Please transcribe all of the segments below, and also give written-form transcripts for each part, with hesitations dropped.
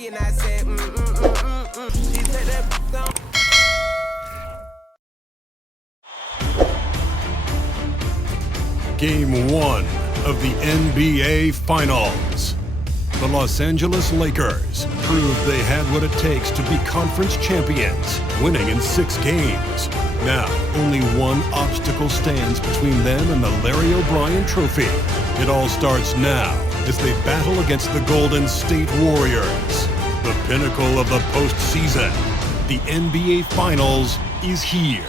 me and I said, She said that don't. Game 1 of the NBA Finals. The Los Angeles Lakers proved they had what it takes to be conference champions, winning in 6 games. Now, only one obstacle stands between them and the Larry O'Brien Trophy. It all starts now as they battle against the Golden State Warriors. The pinnacle of the postseason. The NBA Finals is here.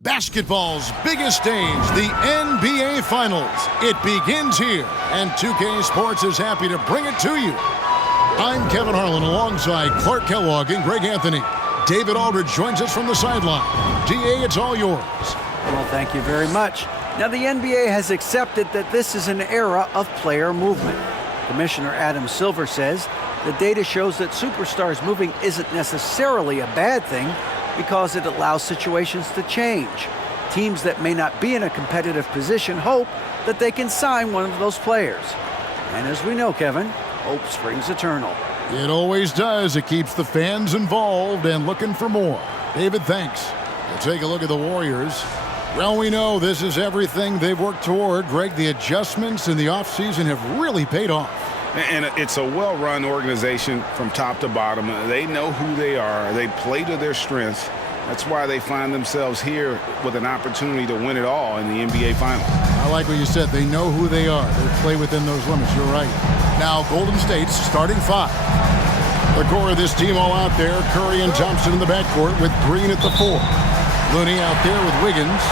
Basketball's biggest stage, the NBA Finals. It begins here, and 2K Sports is happy to bring it to you. I'm Kevin Harlan alongside Clark Kellogg and Greg Anthony. David Aldridge joins us from the sideline. DA, it's all yours. Well, thank you very much. Now, the NBA has accepted that this is an era of player movement. Commissioner Adam Silver says the data shows that superstars moving isn't necessarily a bad thing because it allows situations to change. Teams that may not be in a competitive position hope that they can sign one of those players. And as we know, Kevin, hope springs eternal. It always does. It keeps the fans involved and looking for more. David, thanks. We'll take a look at the Warriors. Well, we know this is everything they've worked toward. Greg, the adjustments in the offseason have really paid off. And it's a well-run organization from top to bottom. They know who they are. They play to their strengths. That's why they find themselves here with an opportunity to win it all in the NBA Finals. I like what you said. They know who they are. They play within those limits. You're right. Now, Golden State's starting 5. The core of this team all out there. Curry and Thompson in the backcourt with Green at the 4. Looney out there with Wiggins.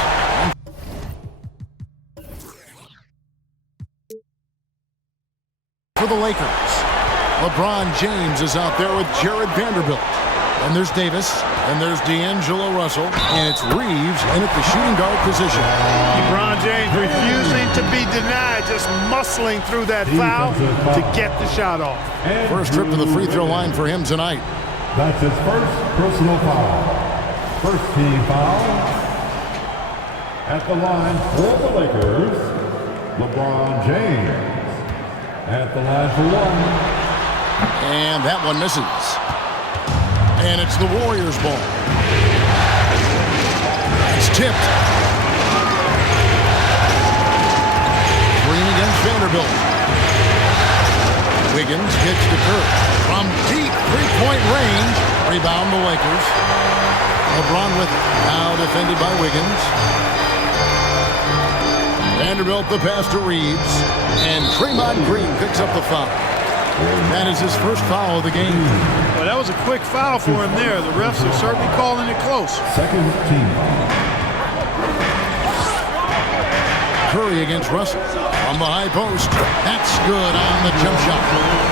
For the Lakers, LeBron James is out there with Jared Vanderbilt. And there's Davis, and there's D'Angelo Russell, and it's Reeves in at the shooting guard position. LeBron James refusing to be denied, just muscling through that foul to get the shot off. First trip to the free throw line for him tonight. That's his first personal foul. First team foul. At the line for the Lakers, LeBron James. At the line for 1. And that one misses. And it's the Warriors' ball. It's tipped. Green against Vanderbilt. Wiggins kicks to Curry. From deep three-point range. Rebound the Lakers. LeBron with it. Now defended by Wiggins. Vanderbilt the pass to Reeves. And Draymond Green picks up the foul. That is his first foul of the game. Well, that was a quick foul for him there. The refs are certainly calling it close. Second team. Curry against Russell on the high post. That's good on the jump shot.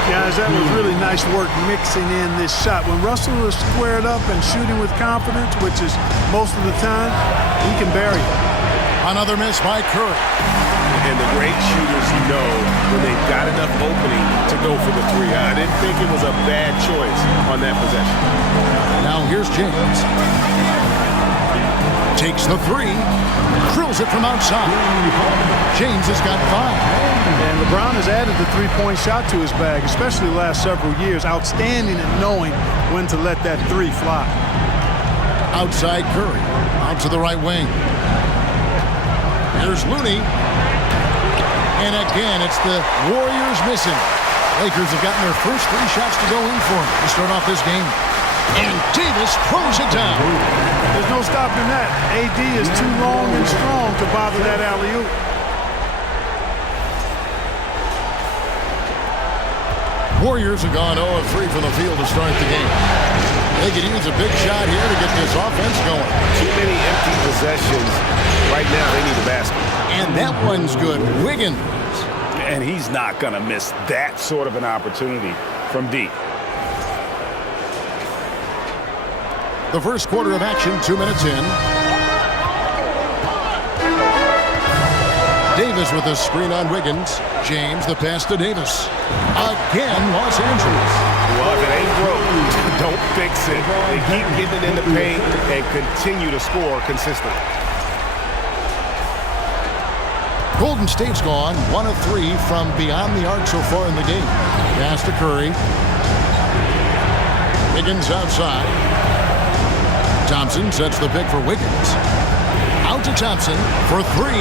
Guys, that was really nice work mixing in this shot. When Russell is squared up and shooting with confidence, which is most of the time, he can bury it. Another miss by Curry. And the great shooters know when they've got enough opening to go for the 3. I didn't think it was a bad choice on that possession. Now here's James. Takes the 3. Drills it from outside. James has got 5. And LeBron has added the three-point shot to his bag, especially the last several years. Outstanding at knowing when to let that 3 fly. Outside Curry. Out to the right wing. Here's Looney. And again, it's the Warriors missing. Lakers have gotten their first 3 shots to go in for them to start off this game. And Davis throws it down. There's no stopping that. AD is too long and strong to bother that alley-oop. Warriors have gone 0-3 from the field to start the game. They could use a big shot here to get this offense going. Too many empty possessions. Right now, they need a basket. And that one's good. Wiggins. And he's not going to miss that sort of an opportunity from deep. The first quarter of action, 2 minutes in. Davis with a screen on Wiggins. James the pass to Davis. Again, Los Angeles. Well, if it ain't broke, don't fix it. They keep getting it in the paint and continue to score consistently. Golden State's gone 1 of 3 from beyond the arc so far in the game. Pass to Curry. Wiggins outside. Thompson sets the pick for Wiggins. Out to Thompson for 3.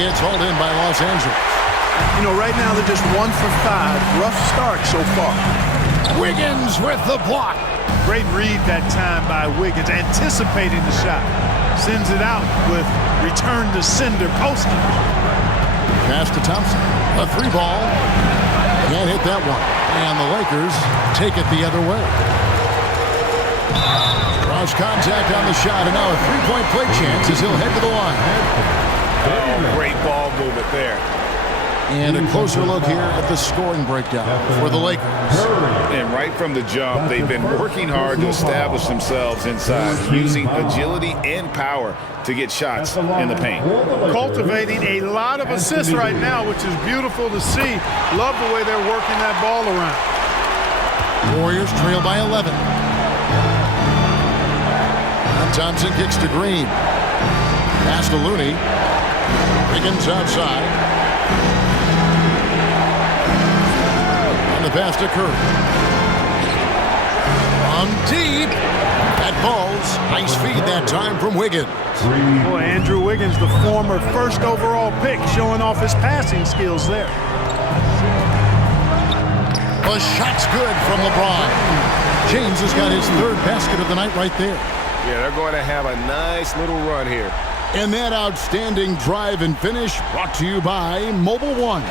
It's hauled in by Los Angeles. You know, right now they're just 1 for 5. Rough start so far. Wiggins with the block. Great read that time by Wiggins, anticipating the shot. Sends it out with return to sender posting. Pass to Thompson. A 3-ball. Can't hit that one. And the Lakers take it the other way. Cross contact on the shot, and now a 3-point play chance as he'll head to the line. Oh, great ball movement there. And a closer look here at the scoring breakdown for the Lakers. And right from the jump, they've been working hard to establish themselves inside, using agility and power to get shots in the paint. Cultivating a lot of assists right now, which is beautiful to see. Love the way they're working that ball around. Warriors trail by 11. And Thompson kicks to Green. Pass to Looney. Wiggins outside. And the pass to Curry. On deep. That ball's nice feed that time from Wiggins. Boy, Andrew Wiggins, the former first overall pick, showing off his passing skills there. The shot's good from LeBron. James has got his 3rd basket of the night right there. Yeah, they're going to have a nice little run here. And that outstanding drive and finish brought to you by Mobile One.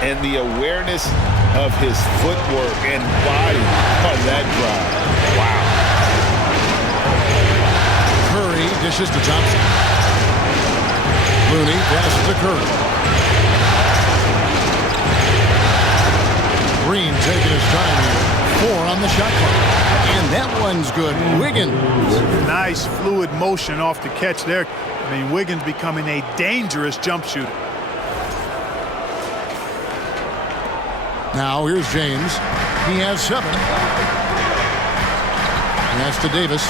And the awareness of his footwork and body on that drive. Wow. Curry dishes to Thompson. Looney passes to Curry. Green taking his time here. 4 on the shot clock. And that one's good. Wiggins. Nice fluid motion off the catch there. I mean, Wiggins becoming a dangerous jump shooter. Now here's James. He has 7. Pass to Davis.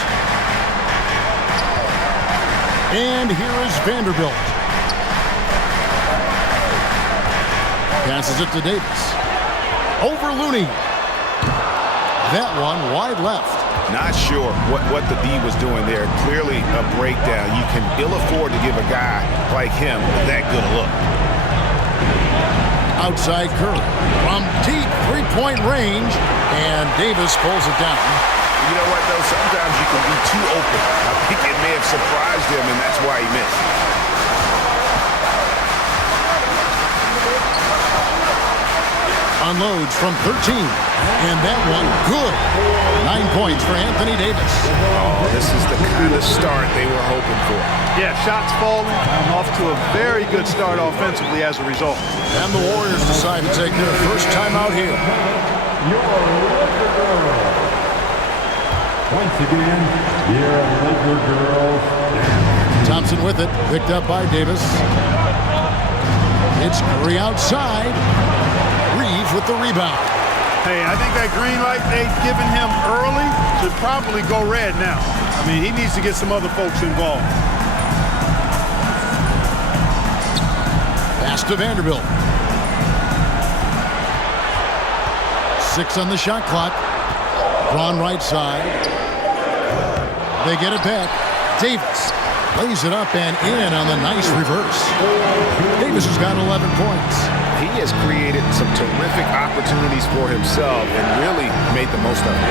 And here is Vanderbilt. Passes it to Davis. Over Looney. That one wide left. Not sure what the D was doing there. Clearly a breakdown. You can ill afford to give a guy like him that good a look. Outside Curry from deep 3-point range, and Davis pulls it down. You know what, though? Sometimes you can be too open. I think it may have surprised him, and that's why he missed. Unloads from 13, and that one good. 9 points for Anthony Davis. Oh, this is the kind of start they were hoping for. Yeah, shots falling, off to a very good start offensively as a result. And the Warriors decide to take their first time out here. Once again, your Laker girls. Thompson with it, picked up by Davis. It's Curry outside. Reeves with the rebound. Hey, I think that green light they've given him early should probably go red now. I mean, he needs to get some other folks involved. Pass to Vanderbilt. 6 on the shot clock. Braun right side. They get it back. Davis lays it up and in on the nice reverse. Davis has got 11 points. He has created some terrific opportunities for himself and really made the most of it.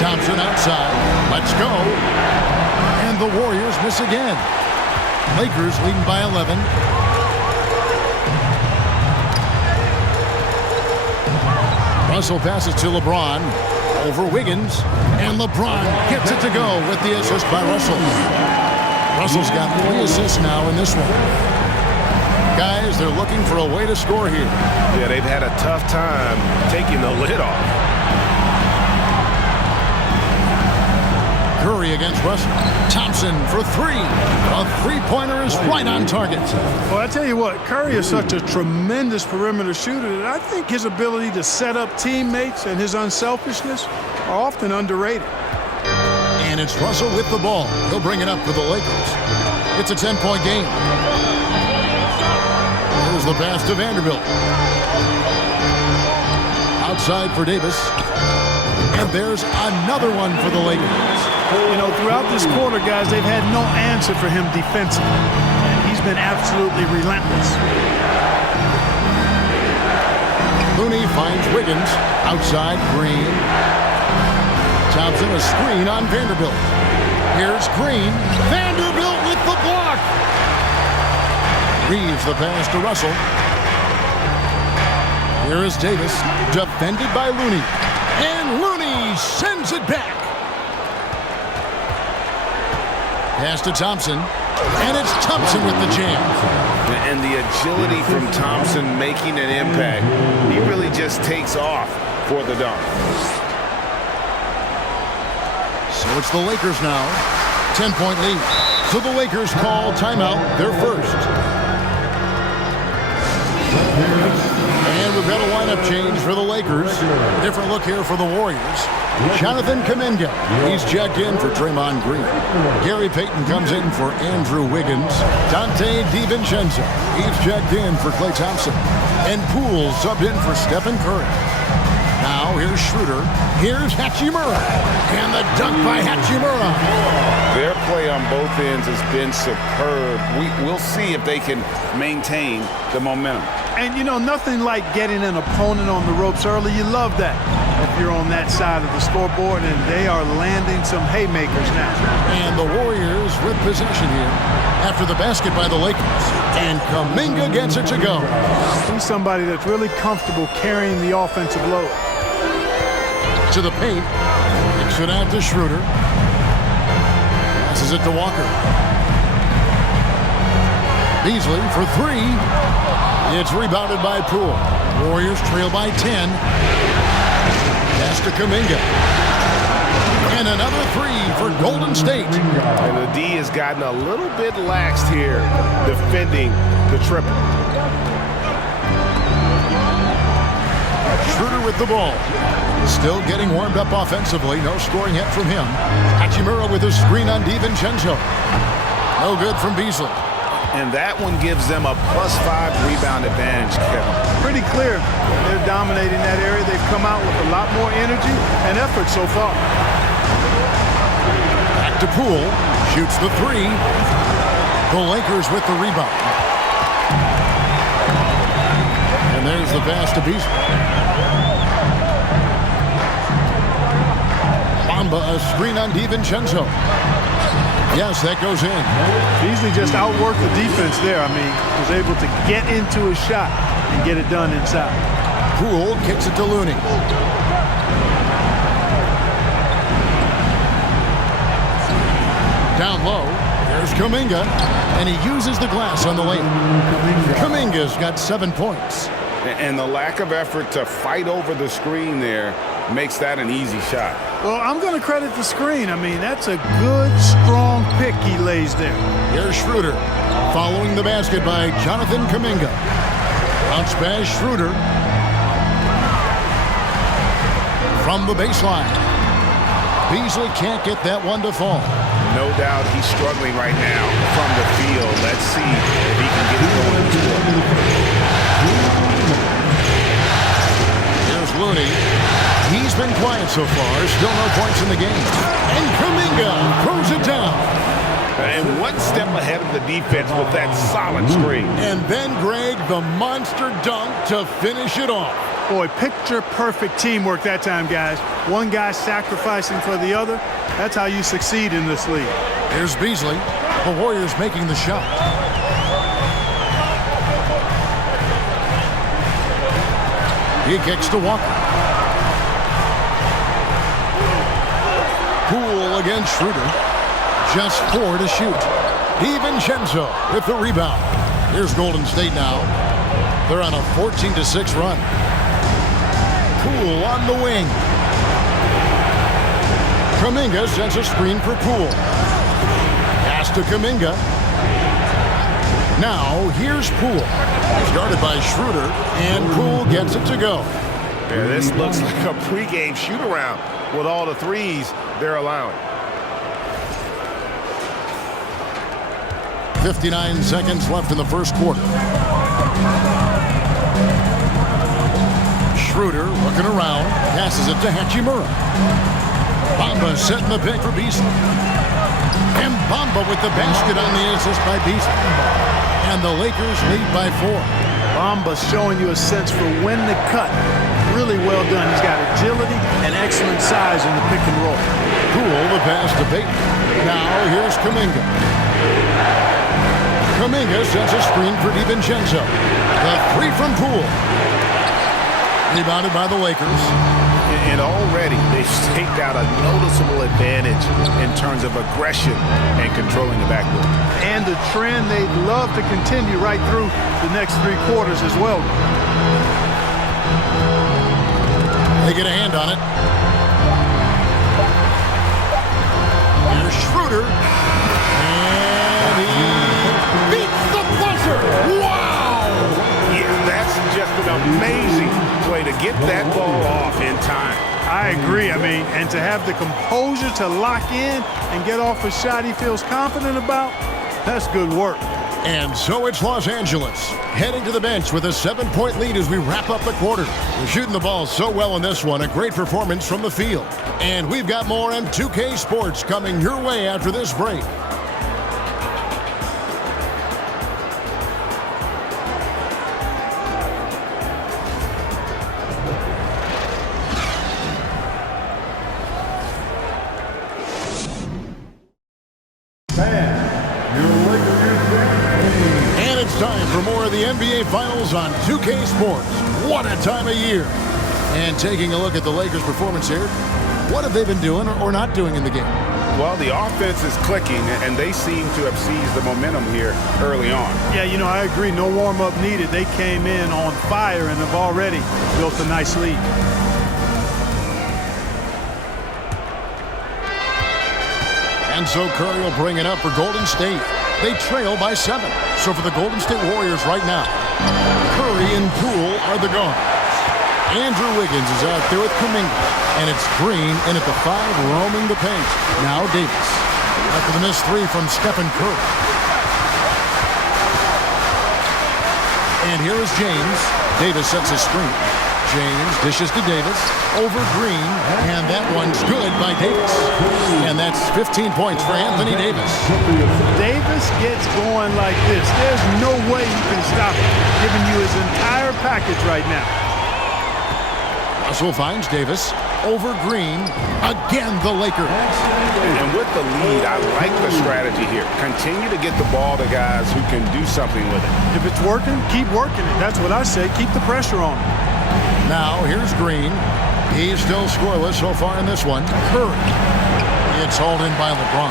Thompson outside. Let's go. And the Warriors miss again. Lakers leading by 11. Russell passes to LeBron. Over Wiggins. And LeBron gets it to go with the assist by Russell. Russell's got 3 assists now in this one. Guys, they're looking for a way to score here. Yeah, they've had a tough time taking the lid off. Curry against Russell. Thompson for 3. A 3-pointer is right on target. Well, I tell you what, Curry is such a tremendous perimeter shooter that I think his ability to set up teammates and his unselfishness are often underrated. And it's Russell with the ball. He'll bring it up for the Lakers. It's a 10-point game. Here's the pass to Vanderbilt. Outside for Davis. And there's another one for the Lakers. You know, throughout this quarter, guys, they've had no answer for him defensively. And he's been absolutely relentless. Looney finds Wiggins. Outside, Green. Thompson, a screen on Vanderbilt. Here's Green. Vanderbilt with the block. Reeves the pass to Russell. Here is Davis, defended by Looney. And Looney sends it back. Pass to Thompson. And it's Thompson with the jam. And the agility from Thompson making an impact. He really just takes off for the dunk. So it's the Lakers now. 10-point lead. So the Lakers call timeout, their first. And we've got a lineup change for the Lakers. Different look here for the Warriors. Jonathan Kuminga. He's checked in for Draymond Green. Gary Payton comes in for Andrew Wiggins. Dante DiVincenzo. He's checked in for Klay Thompson. And Poole subbed in for Stephen Curry. Now here's Schroeder. Here's Hachimura. And the dunk by Hachimura. Their play on both ends has been superb. We'll see if they can maintain the momentum. And, you know, nothing like getting an opponent on the ropes early. You love that if you're on that side of the scoreboard, and they are landing some haymakers now. And the Warriors with possession here after the basket by the Lakers. And Kuminga gets it to go. He's somebody that's really comfortable carrying the offensive load. To the paint. Kicks it out to Schroeder. Passes it to Walker. Beasley for three. It's rebounded by Poole. Warriors trail by 10. Pass to Kuminga. And another three for Golden State. And the D has gotten a little bit laxed here defending the triple. Schroeder with the ball. Still getting warmed up offensively. No scoring yet from him. Hachimura with a screen on DiVincenzo. No good from Beasley. And that one gives them a +5 rebound advantage, Kevin. Pretty clear. They're dominating that area. They've come out with a lot more energy and effort so far. Back to Poole. Shoots the three. The Lakers with the rebound. And there's the pass to Beasley. Bamba, a screen on DiVincenzo. Yes, that goes in. Beasley just outworked the defense there. I mean, was able to get into his shot and get it done inside. Poole kicks it to Looney. Down low, there's Kuminga, and he uses the glass on the lane. Kuminga's got 7 points. And the lack of effort to fight over the screen there makes that an easy shot. Well, I'm going to credit the screen. I mean, that's a good, strong pick he lays there. Here's Schroeder, following the basket by Jonathan Kuminga. Bounce pass, Schroeder. From the baseline. Beasley can't get that one to fall. No doubt he's struggling right now from the field. Let's see if he can get it going. Here's Looney. He's been quiet so far. Still no points in the game. And Kuminga throws it down. And one step ahead of the defense with that solid screen. And then, Greg, the monster dunk to finish it off. Boy, picture-perfect teamwork that time, guys. One guy sacrificing for the other. That's how you succeed in this league. Here's Beasley. The Warriors making the shot. He kicks to Walker. Poole against Schroeder. Just 4 to shoot. DiVincenzo with the rebound. Here's Golden State now. They're on a 14-6 run. Poole on the wing. Kuminga sends a screen for Poole. Pass to Kuminga. Now here's Poole. He's guarded by Schroeder, and Poole gets it to go. Yeah, this looks like a pregame shoot-around with all the threes they're allowing. 59 seconds left in the first quarter. Schroeder looking around, passes it to Hachimura. Bamba setting the pick for Beasley. And Bamba with the basket on the assist by Beasley. And the Lakers lead by 4. Bamba showing you a sense for when to cut. Really well done. He's got agility and excellent size in the pick and roll. Poole the pass to Payton. Now here's Kuminga. Kuminga sets a screen for DiVincenzo. The three from Poole. Rebounded by the Lakers. And already they've staked out a noticeable advantage in terms of aggression and controlling the backcourt. And the trend they'd love to continue right through the next 3 quarters as well. They get a hand on it. Here's Schroeder. And he beats the buzzer. Wow! Yeah, that's just an amazing play to get that ball off in time. I agree. I mean, and to have the composure to lock in and get off a shot he feels confident about, that's good work. And so it's Los Angeles heading to the bench with a 7-point lead as we wrap up the quarter. We're shooting the ball so well in this one. A great performance from the field. And we've got more on 2K Sports coming your way after this break. And it's time for more of the NBA Finals on 2K Sports. What a time of year. And taking a look at the Lakers' performance here, what have they been doing or not doing in the game? Well, the offense is clicking, and they seem to have seized the momentum here early on. Yeah, you know, I agree. No warm-up needed. They came in on fire and have already built a nice lead. And so Curry will bring it up for Golden State. They trail by 7. So for the Golden State Warriors right now, Curry and Poole are the guards. Andrew Wiggins is out there with Kuminga. And it's Green in at the 5, roaming the paint. Now Davis. After the missed 3 from Stephen Curry. And here is James. Davis sets a screen. James dishes to Davis. Over Green. And that one's good by Davis. And that's 15 points for Anthony Davis. Davis gets going like this. There's no way you can stop him, giving you his entire package right now. Russell finds Davis. Over Green. Again, the Lakers. And with the lead, I like the strategy here. Continue to get the ball to guys who can do something with it. If it's working, keep working it. That's what I say. Keep the pressure on him. Now, here's Green. He's still scoreless so far in this one. Curry. It's hauled in by LeBron.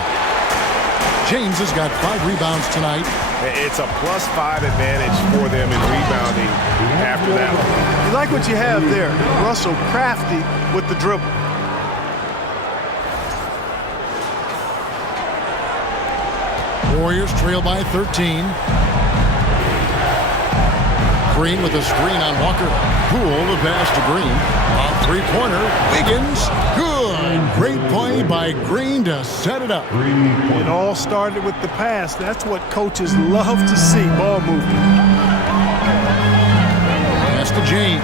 James has got 5 rebounds tonight. It's a +5 advantage for them in rebounding after that one. You like what you have there. Russell crafty with the dribble. Warriors trail by 13. Green with a screen on Walker. Poole the pass to Green. On three-pointer. Wiggins. Good. Great play by Green to set it up. It all started with the pass. That's what coaches love to see. Ball movement. Pass to James.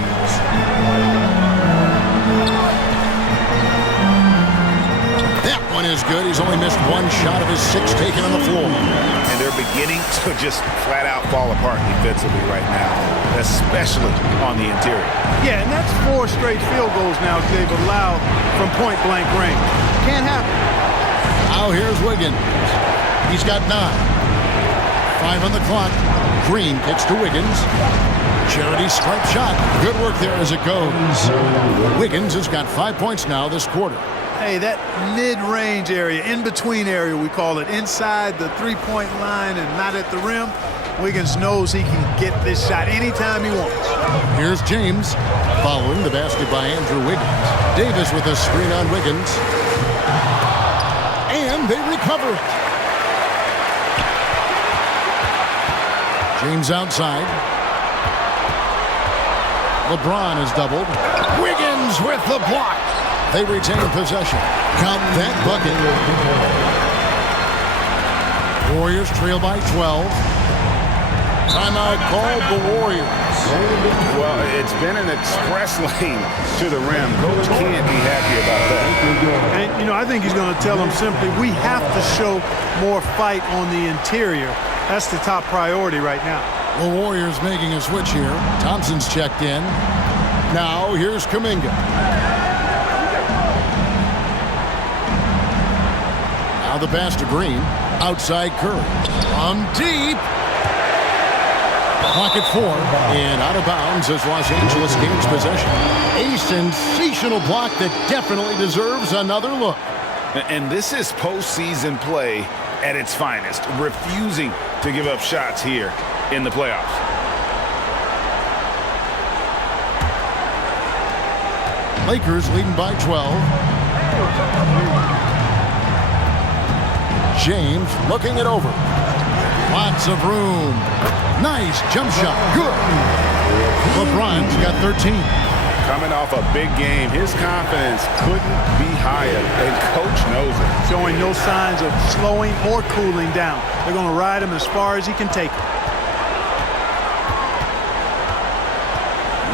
That one is good. He's only missed 1 shot of his 6 taken on the floor. And they're beginning to just flat out fall apart defensively right now, especially on the interior. Yeah, and that's 4 straight field goals now they've allowed from point-blank range. Can't happen. Now here's Wiggins. He's got 9. 5 on the clock. Green kicks to Wiggins. Charity stripe shot. Good work there as it goes. Wiggins has got 5 points now this quarter. Hey, that mid-range area, in-between area, we call it, inside the three-point line and not at the rim, Wiggins knows he can get this shot anytime he wants. Here's James following the basket by Andrew Wiggins. Davis with a screen on Wiggins. And they recover it. James outside. LeBron is doubled. Wiggins with the block. They retain possession. Count that bucket. Warriors trail by 12. Timeout called the Warriors. Well, it's been an express lane to the rim. Coach can't be happy about that. And, you know, I think he's going to tell them simply, we have to show more fight on the interior. That's the top priority right now. The Warriors making a switch here. Thompson's checked in. Now here's Kuminga. Now the pass to Green. Outside Curry. From deep. Pocket 4 and out of bounds as Los Angeles gains possession. A sensational block that definitely deserves another look. And this is postseason play at its finest, refusing to give up shots here in the playoffs. Lakers leading by 12. James looking it over. Lots of room. Nice jump shot. Good. LeBron's got 13. Coming off a big game, his confidence couldn't be higher, and Coach knows it. Showing no signs of slowing or cooling down. They're going to ride him as far as he can take him.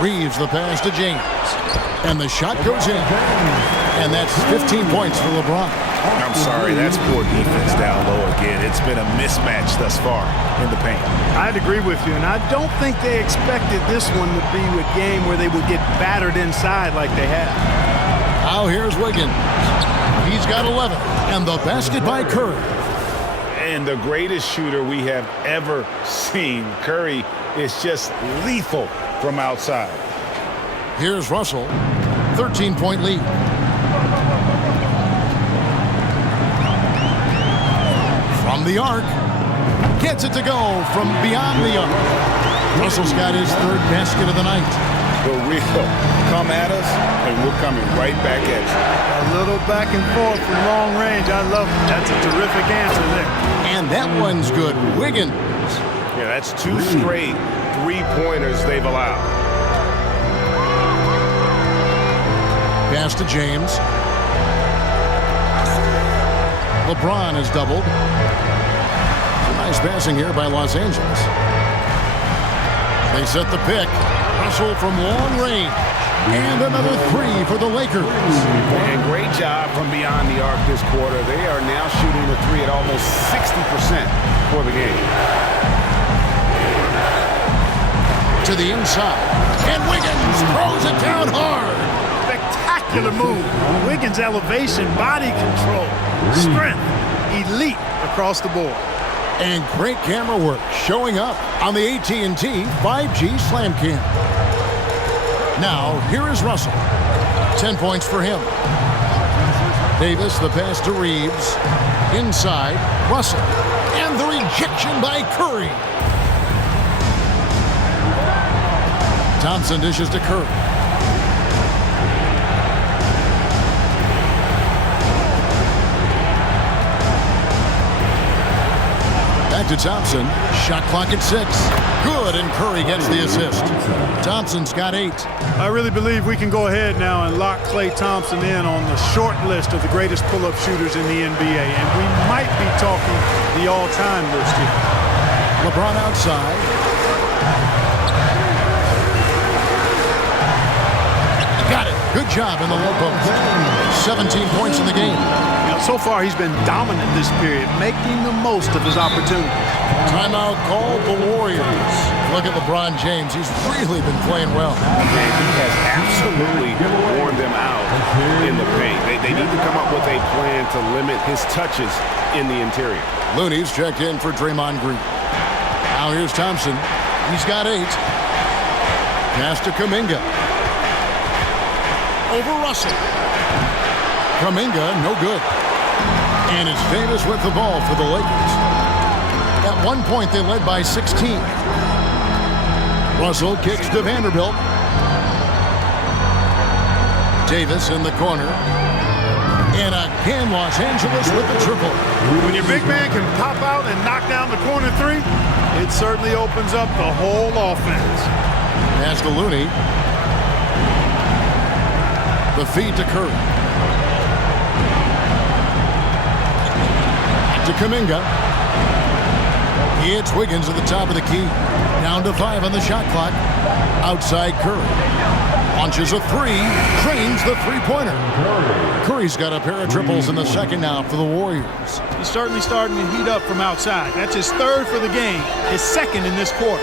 Reeves the pass to James. And the shot goes in. And that's 15 points for LeBron. I'm sorry, that's poor defense down low again. It's been a mismatch thus far in the paint. I'd agree with you, and I don't think they expected this one to be a game where they would get battered inside like they have. Now here's Wiggins. He's got 11. And the basket by Curry. And the greatest shooter we have ever seen. Curry is just lethal from outside. Here's Russell. 13-point lead. From the arc. Gets it to go from beyond the arc. Russell's got his third basket of the night. The real come at us, and we're coming right back at you. A little back and forth from long range. I love it. That's a terrific answer there. And that one's good. Wiggins. Yeah, that's two straight three-pointers they've allowed. Pass to James. LeBron has doubled. Nice passing here by Los Angeles. They set the pick. Russell from long range. And another three for the Lakers. And great job from beyond the arc this quarter. They are now shooting the three at almost 60% for the game. To the inside. And Wiggins throws it down hard. Spectacular move. Wiggins' elevation, body control, strength, elite across the board. And great camera work showing up on the AT&T 5G Slam Cam. Now, here is Russell. 10 points for him. Davis, the pass to Reeves. Inside, Russell. And the rejection by Curry. Thompson dishes to Curry. Back to Thompson. Shot clock at 6. Good, and Curry gets the assist. Thompson's got 8. I really believe we can go ahead now and lock Klay Thompson in on the short list of the greatest pull-up shooters in the NBA, and we might be talking the all-time list here. LeBron outside. Got it. Good job in the low post. 17 points in the game. So far, he's been dominant this period, making the most of his opportunity. Timeout called the Warriors. Look at LeBron James. He's really been playing well. And he has absolutely worn them out in the paint. They need to come up with a plan to limit his touches in the interior. Looney's checked in for Draymond Green. Now here's Thompson. He's got 8. Pass to Kuminga. Over Russell. Kuminga, no good. And it's Davis with the ball for the Lakers. At one point, they led by 16. Russell kicks to Vanderbilt. Davis in the corner. And again, Los Angeles with the triple. When your big man can pop out and knock down the corner three, it certainly opens up the whole offense. Pass to Looney. The feed to Curry. To Kuminga. It's Wiggins at the top of the key. Down to 5 on the shot clock. Outside Curry. Launches a 3. Trains the three-pointer. Curry's got a pair of triples in the second now for the Warriors. He's certainly starting to heat up from outside. That's his 3rd for the game, his 2nd in this quarter.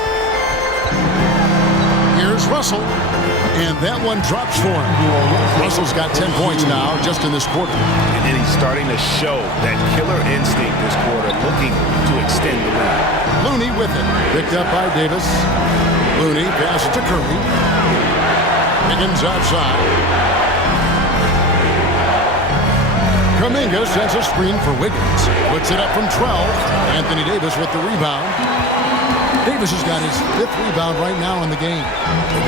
Here's Russell. And that one drops for him. Russell's got 10 points now just in this quarter. And then he's starting to show that killer instinct this quarter, looking to extend the lead. Looney with it. Picked up by Davis. Looney passes to Curry. Wiggins outside. Kuminga sets a screen for Wiggins. Puts it up from 12. Anthony Davis with the rebound. Davis has got his 5th rebound right now in the game.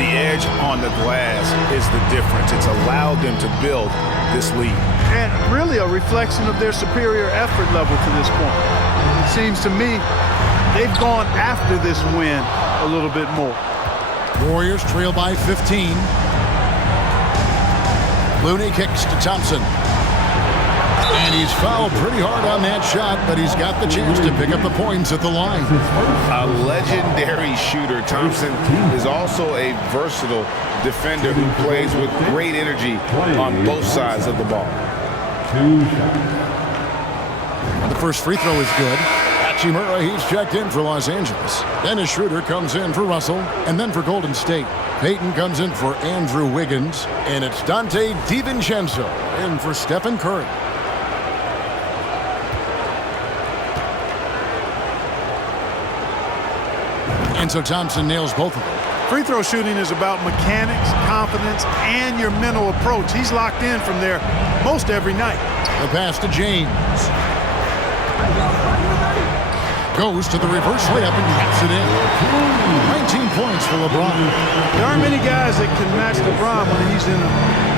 The edge on the glass is the difference. It's allowed them to build this lead. And really a reflection of their superior effort level to this point. It seems to me they've gone after this win a little bit more. Warriors trail by 15. Looney kicks to Thompson. And he's fouled pretty hard on that shot, but he's got the chance to pick up the points at the line. A legendary shooter, Thompson is also a versatile defender who plays with great energy on both sides of the ball. The first free throw is good. Hachimura, he's checked in for Los Angeles. Dennis Schroeder comes in for Russell, and then for Golden State. Payton comes in for Andrew Wiggins, and it's Dante DiVincenzo in for Stephen Curry. And so Thompson nails both of them. Free throw shooting is about mechanics, confidence, and your mental approach. He's locked in from there most every night. The pass to James. Goes to the reverse layup and taps it in. 19 points for LeBron. There aren't many guys that can match LeBron when he's in a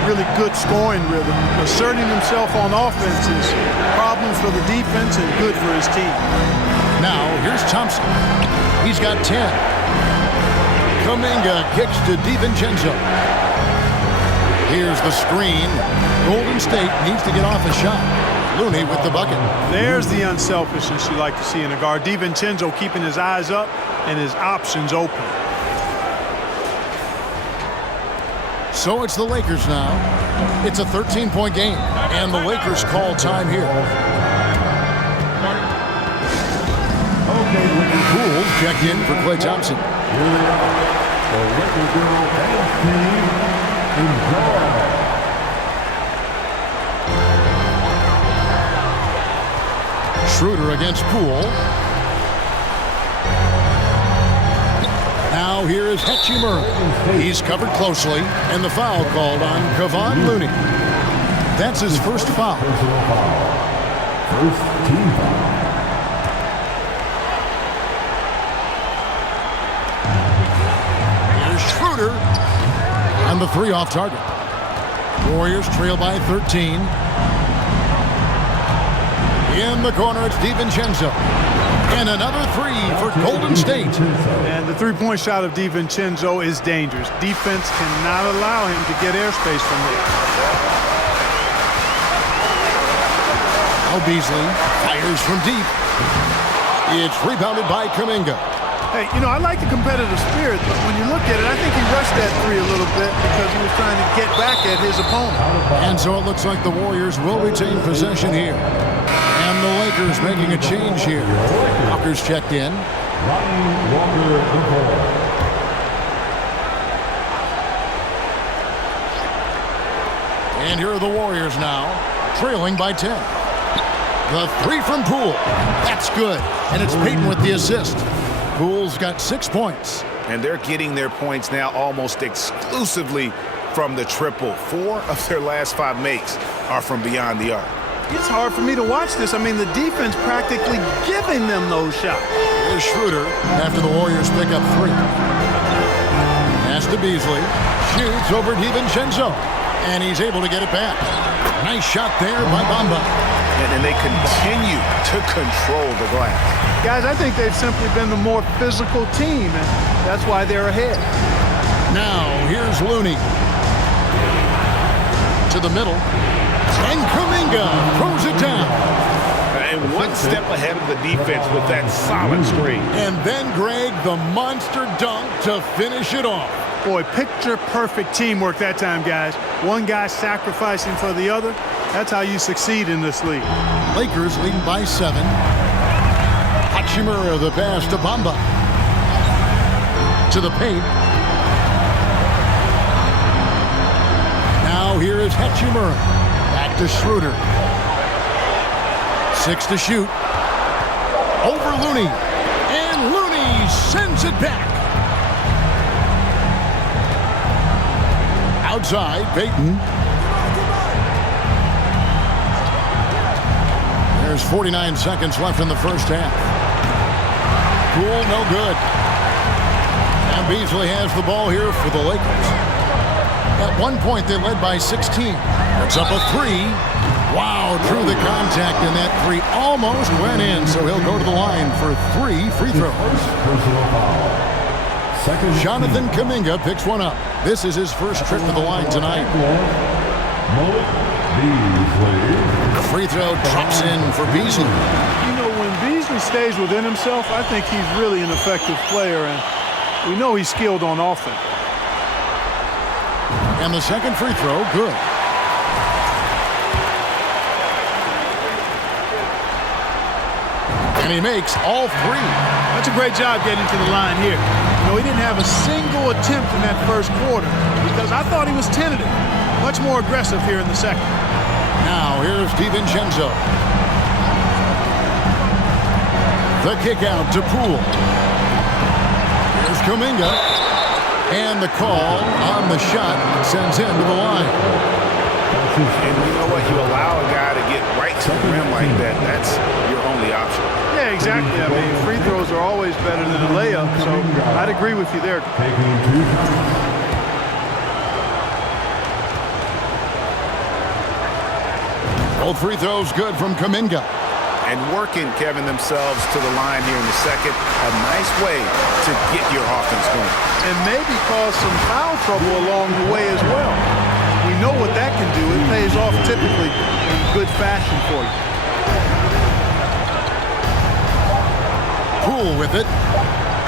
really good scoring rhythm. Asserting himself on offense is problems for the defense and good for his team. Now, here's Thompson. He's got 10. Kuminga kicks to DiVincenzo. Here's the screen. Golden State needs to get off a shot. Looney with the bucket. There's the unselfishness you like to see in a guard. DiVincenzo keeping his eyes up and his options open. So it's the Lakers now. It's a 13-point game, and the Lakers call time here. Pools checked in for Klay Thompson. Schroeder against Poole. Now here is Hachimura. He's covered closely, and the foul called on Kevon Looney. That's his first foul. First team foul. Schroeder and the 3 off target. Warriors trail by 13. In the corner, it's DiVincenzo. And another 3 for Golden State. And the three-point shot of DiVincenzo is dangerous. Defense cannot allow him to get airspace from there. Now Beasley fires from deep. It's rebounded by Kuminga. Hey, you know, I like the competitive spirit, but when you look at it, I think he rushed that 3 a little bit because he was trying to get back at his opponent. And so it looks like the Warriors will retain possession here. And the Lakers making a change here. Walker's checked in. And here are the Warriors now, trailing by 10. The 3 from Poole. That's good. And it's Payton with the assist. Poole's got 6 points. And they're getting their points now almost exclusively from the triple. 4 of their last 5 makes are from beyond the arc. It's hard for me to watch this. I mean, the defense practically giving them those shots. Here's Schroeder after the Warriors pick up 3. Pass to Beasley. Shoots over DiVincenzo. And he's able to get it back. Nice shot there by Bamba. And they continue to control the glass. Guys, I think they've simply been the more physical team, and that's why they're ahead. Now, here's Looney. To the middle. And Kuminga throws it down. And once step ahead of the defense with that solid screen. And then, Greg, the monster dunk to finish it off. Boy, picture-perfect teamwork that time, guys. One guy sacrificing for the other. That's how you succeed in this league. Lakers leading by 7. Hachimura the pass to Bamba. To the paint. Now here is Hachimura. Back to Schroeder. 6 to shoot. Over Looney. And Looney sends it back. Outside, Payton. There's 49 seconds left in the first half. Poole, no good. And Beasley has the ball here for the Lakers. At one point, they led by 16. It's up a 3. Wow, drew the contact, and that 3 almost went in, so he'll go to the line for 3 free throws. Jonathan Kuminga picks one up. This is his first trip to the line tonight. The free throw drops in for Beasley. You know, when Beasley stays within himself, I think he's really an effective player, and we know he's skilled on offense. And the second free throw, good. And he makes all 3. That's a great job getting to the line here. You know, he didn't have a single attempt in that first quarter because I thought he was tentative. Much more aggressive here in the second. Now here's DiVincenzo. The kick out to Poole. Here's Kuminga. And the call on the shot sends him to the line. And you know what? You allow a guy to get right to the rim like that. That's your only option. Yeah, exactly. I mean, free throws are always better than a layup, so I'd agree with you there. Both free throws good from Kuminga. And working, Kevin, themselves to the line here in the second. A nice way to get your offense going. And maybe cause some foul trouble along the way as well. We know what that can do. It pays off typically in good fashion for you. Poole with it.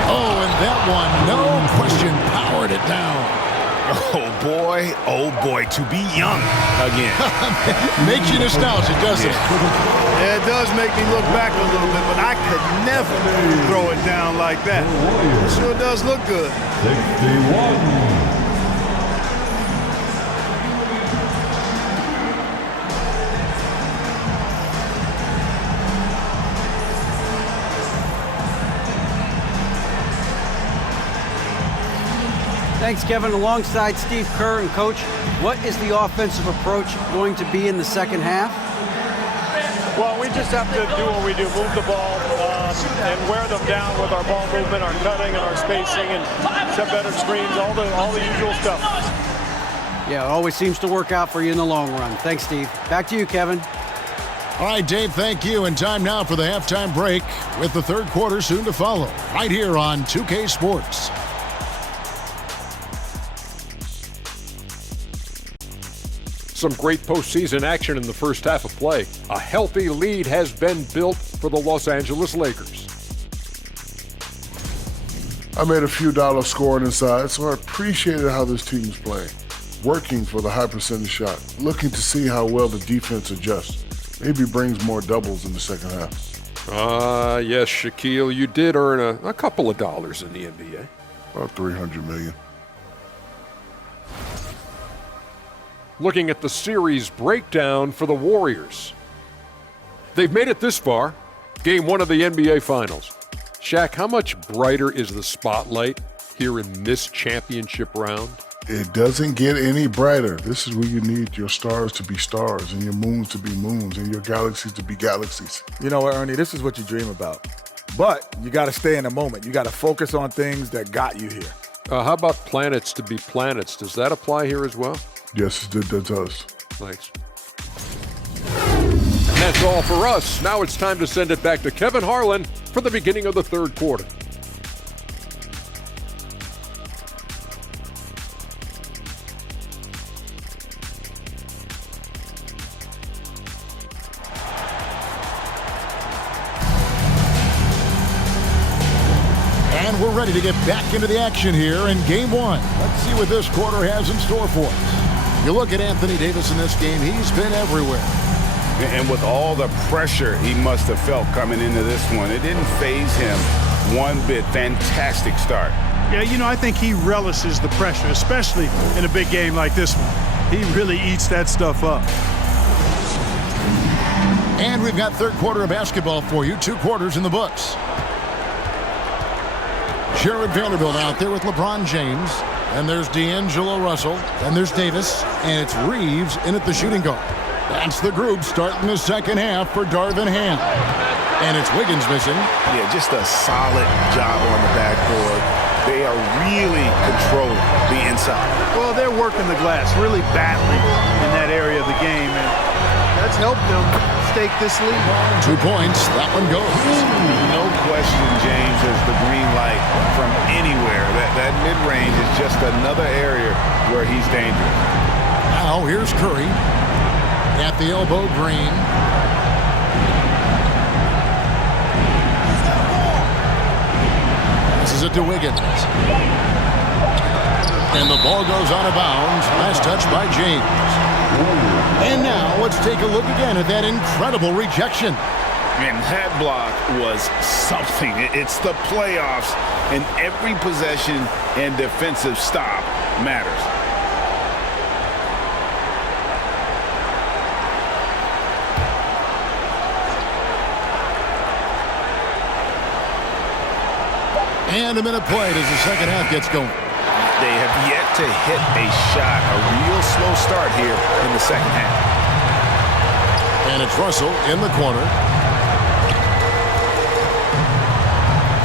Oh, and that one, no question, powered it down. Oh boy, to be young again. Makes you nostalgic, doesn't it? Yeah, it does make me look back a little bit, but I could never throw it down like that. It sure does look good. 61. Thanks, Kevin. Alongside Steve Kerr and Coach, what is the offensive approach going to be in the second half? Well, we just have to do what we do, move the ball and wear them down with our ball movement, our cutting, and our spacing, and set better screens, all the usual stuff. Yeah, it always seems to work out for you in the long run. Thanks, Steve. Back to you, Kevin. All right, Dave, thank you. And time now for the halftime break with the third quarter soon to follow, right here on 2K Sports. Some great postseason action in the first half of play. A healthy lead has been built for the Los Angeles Lakers. I made a few dollars scoring inside, so I appreciated how this team is playing. Working for the high percentage shot, looking to see how well the defense adjusts. Maybe brings more doubles in the second half. Yes, Shaquille, you did earn a couple of dollars in the NBA. About $300 million. Looking at the series breakdown for the Warriors. They've made it this far, game 1 of the NBA Finals. Shaq, how much brighter is the spotlight here in this championship round? It doesn't get any brighter. This is where you need your stars to be stars and your moons to be moons and your galaxies to be galaxies. You know what, Ernie, this is what you dream about. But you got to stay in the moment. You got to focus on things that got you here. How about planets to be planets? Does that apply here as well? Yes, it does. Thanks. And that's all for us. Now it's time to send it back to Kevin Harlan for the beginning of the third quarter. ready to get back into the action here in game one. Let's see what this quarter has in store for us. You look at Anthony Davis in this game, he's been everywhere. And with all the pressure he must have felt coming into this one, it didn't faze him one bit. Fantastic start. Yeah, you know, I think he relishes the pressure, especially in a big game like this one. He really eats that stuff up. And we've got third quarter of basketball for you. 2 quarters in the books. Jared Vanderbilt out there with LeBron James. And there's D'Angelo Russell. And there's Davis. And it's Reeves in at the shooting guard. That's the group starting the second half for Darvin Ham. And it's Wiggins missing. Yeah, just a solid job on the backboard. They are really controlling the inside. Well, they're working the glass really badly in that area of the game, and that's helped them stake this lead. 2 points. That one goes. No question, James, there's the green light from anywhere. That mid-range is just another area where he's dangerous. Now here's Curry at the elbow. Green. Passes it to Wiggins. And the ball goes out of bounds. Last touch by James. And now let's take a look again at that incredible rejection. And that block was something. It's the playoffs, and every possession and defensive stop matters. And a minute played as the second half gets going. They have yet to hit a shot, a real slow start here in the second half. And it's Russell in the corner.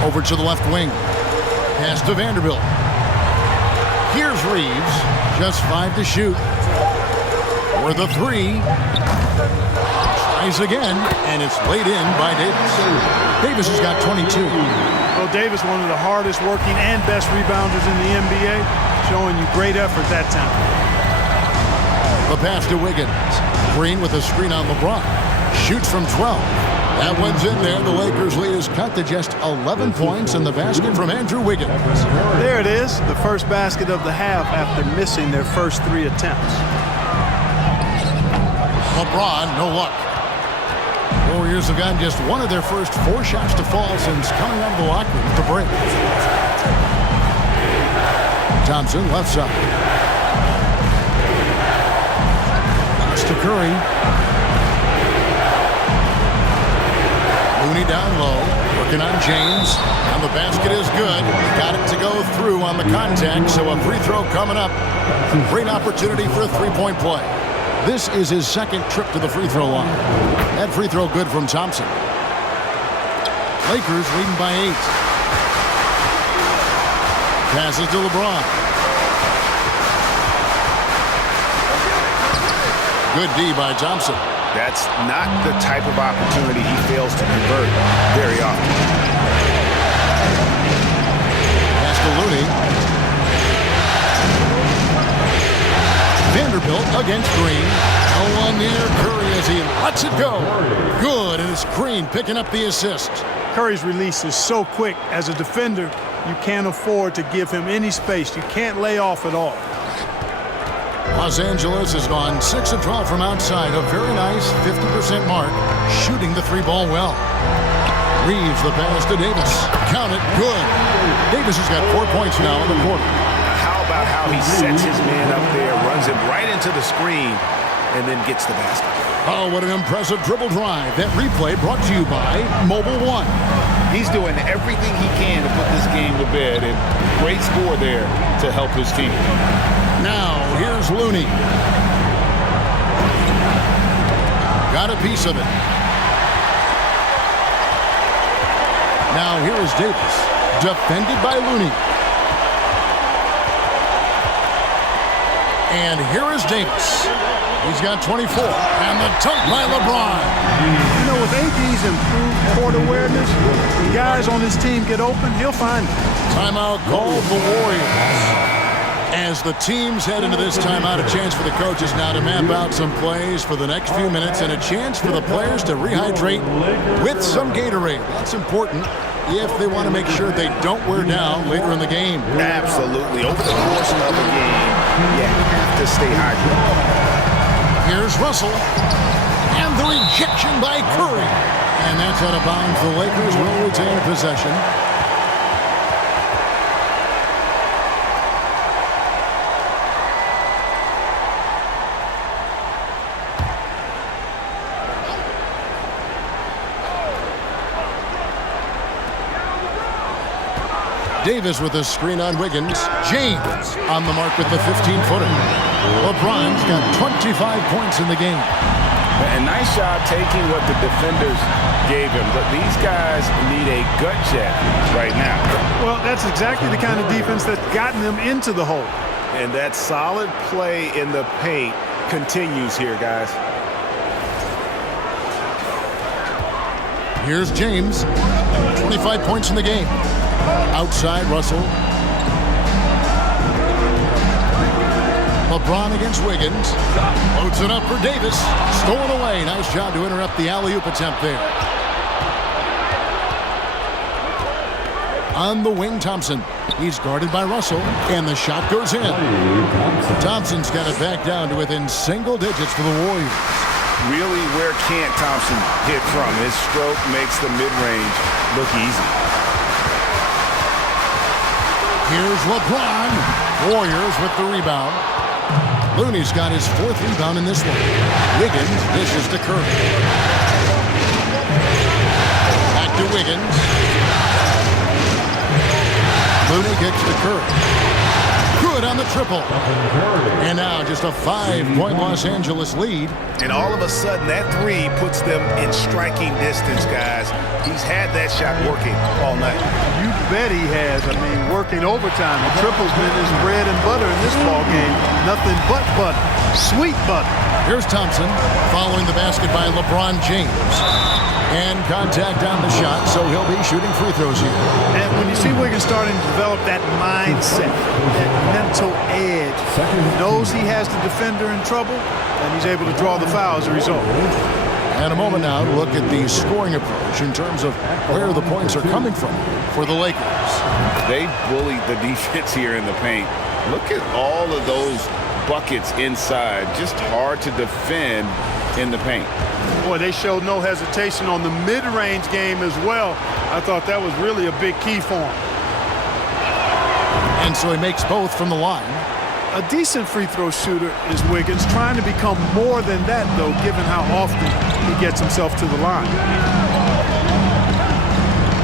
Over to the left wing. Pass to Vanderbilt. Here's Reeves. Just 5 to shoot. For the 3. Tries again, and it's laid in by Davis. Davis has got 22. Well, Davis, one of the hardest working and best rebounders in the NBA, showing you great effort that time. The pass to Wiggins. Green with a screen on LeBron. Shoots from 12. That one's in there. The Lakers lead is cut to just 11 points in the basket from Andrew Wiggins. There it is, the first basket of the half after missing their first 3 attempts. LeBron, no luck. Warriors have gotten just one of their first 4 shots to fall since coming out of the locker room to break. Thompson, left side. Pass to Curry. Looney down low, working on James. And the basket is good. Got it to go through on the contact, so a free throw coming up. Great opportunity for a 3-point play. This is his second trip to the free throw line. That free throw good from Thompson. Lakers leading by 8. Passes to LeBron. Good D by Thompson. That's not the type of opportunity he fails to convert very often. Pass to Looney. Vanderbilt against Green. No one near Curry as he lets it go. Good, and it's Green picking up the assist. Curry's release is so quick. As a defender, you can't afford to give him any space. You can't lay off at all. Los Angeles has gone 6 of 12 from outside. A very nice 50% mark. Shooting the 3-ball well. Reeves the pass to Davis. Count it, good. Davis has got 4 points now in the quarter. How about how he sets his man up there, runs him right into the screen, and then gets the basket. Oh, what an impressive dribble drive. That replay brought to you by Mobile One. He's doing everything he can to put this game to bed, and great score there to help his team. Now, here's Looney. Got a piece of it. Now, here is Davis. Defended by Looney. And here is Davis. He's got 24. And the dunk by LeBron. You know, with AD's improved court awareness, when guys on his team get open, he'll find them. Timeout called the Warriors. As the teams head into this timeout, a chance for the coaches now to map out some plays for the next few minutes and a chance for the players to rehydrate with some Gatorade. That's important if they want to make sure they don't wear down later in the game. Absolutely. Over the course of a game, you have to stay hydrated. Here's Russell. And the rejection by Curry. And that's out of bounds. The Lakers will retain possession. Davis with a screen on Wiggins. James on the mark with the 15-footer. LeBron's got 25 points in the game. A nice job taking what the defenders gave him. But these guys need a gut check right now. Well, that's exactly the kind of defense that's gotten them into the hole. And that solid play in the paint continues here, guys. Here's James. 25 points in the game. Outside, Russell. LeBron against Wiggins. Loads it up for Davis. Stolen away. Nice job to interrupt the alley-oop attempt there. On the wing, Thompson. He's guarded by Russell, and the shot goes in. Thompson's got it back down to within single digits for the Warriors. Really, where can't Thompson hit from? His stroke makes the mid-range look easy. Here's LeBron. Warriors with the rebound. Looney's got his 4th rebound in this one. Wiggins dishes to Curry. Back to Wiggins. Looney kicks to Curry. Good on the triple. And now just a 5-point Los Angeles lead. And all of a sudden, that 3 puts them in striking distance, guys. He's had that shot working all night. You bet he has. I mean, working overtime. The triple's been his bread and butter in this ball game. Nothing but butter. Sweet butter. Here's Thompson following the basket by LeBron James. And contact on the shot, so he'll be shooting free throws here. And when you see Wiggins starting to develop that mindset, that mental edge, he knows he has the defender in trouble, and he's able to draw the foul as a result. And a moment now to look at the scoring approach in terms of where the points are coming from for the Lakers. They bullied the defense here in the paint. Look at all of those buckets inside. Just hard to defend in the paint. Boy, they showed no hesitation on the mid-range game as well. I thought that was really a big key for him. And so he makes both from the line. A decent free throw shooter is Wiggins, trying to become more than that, though, given how often he gets himself to the line.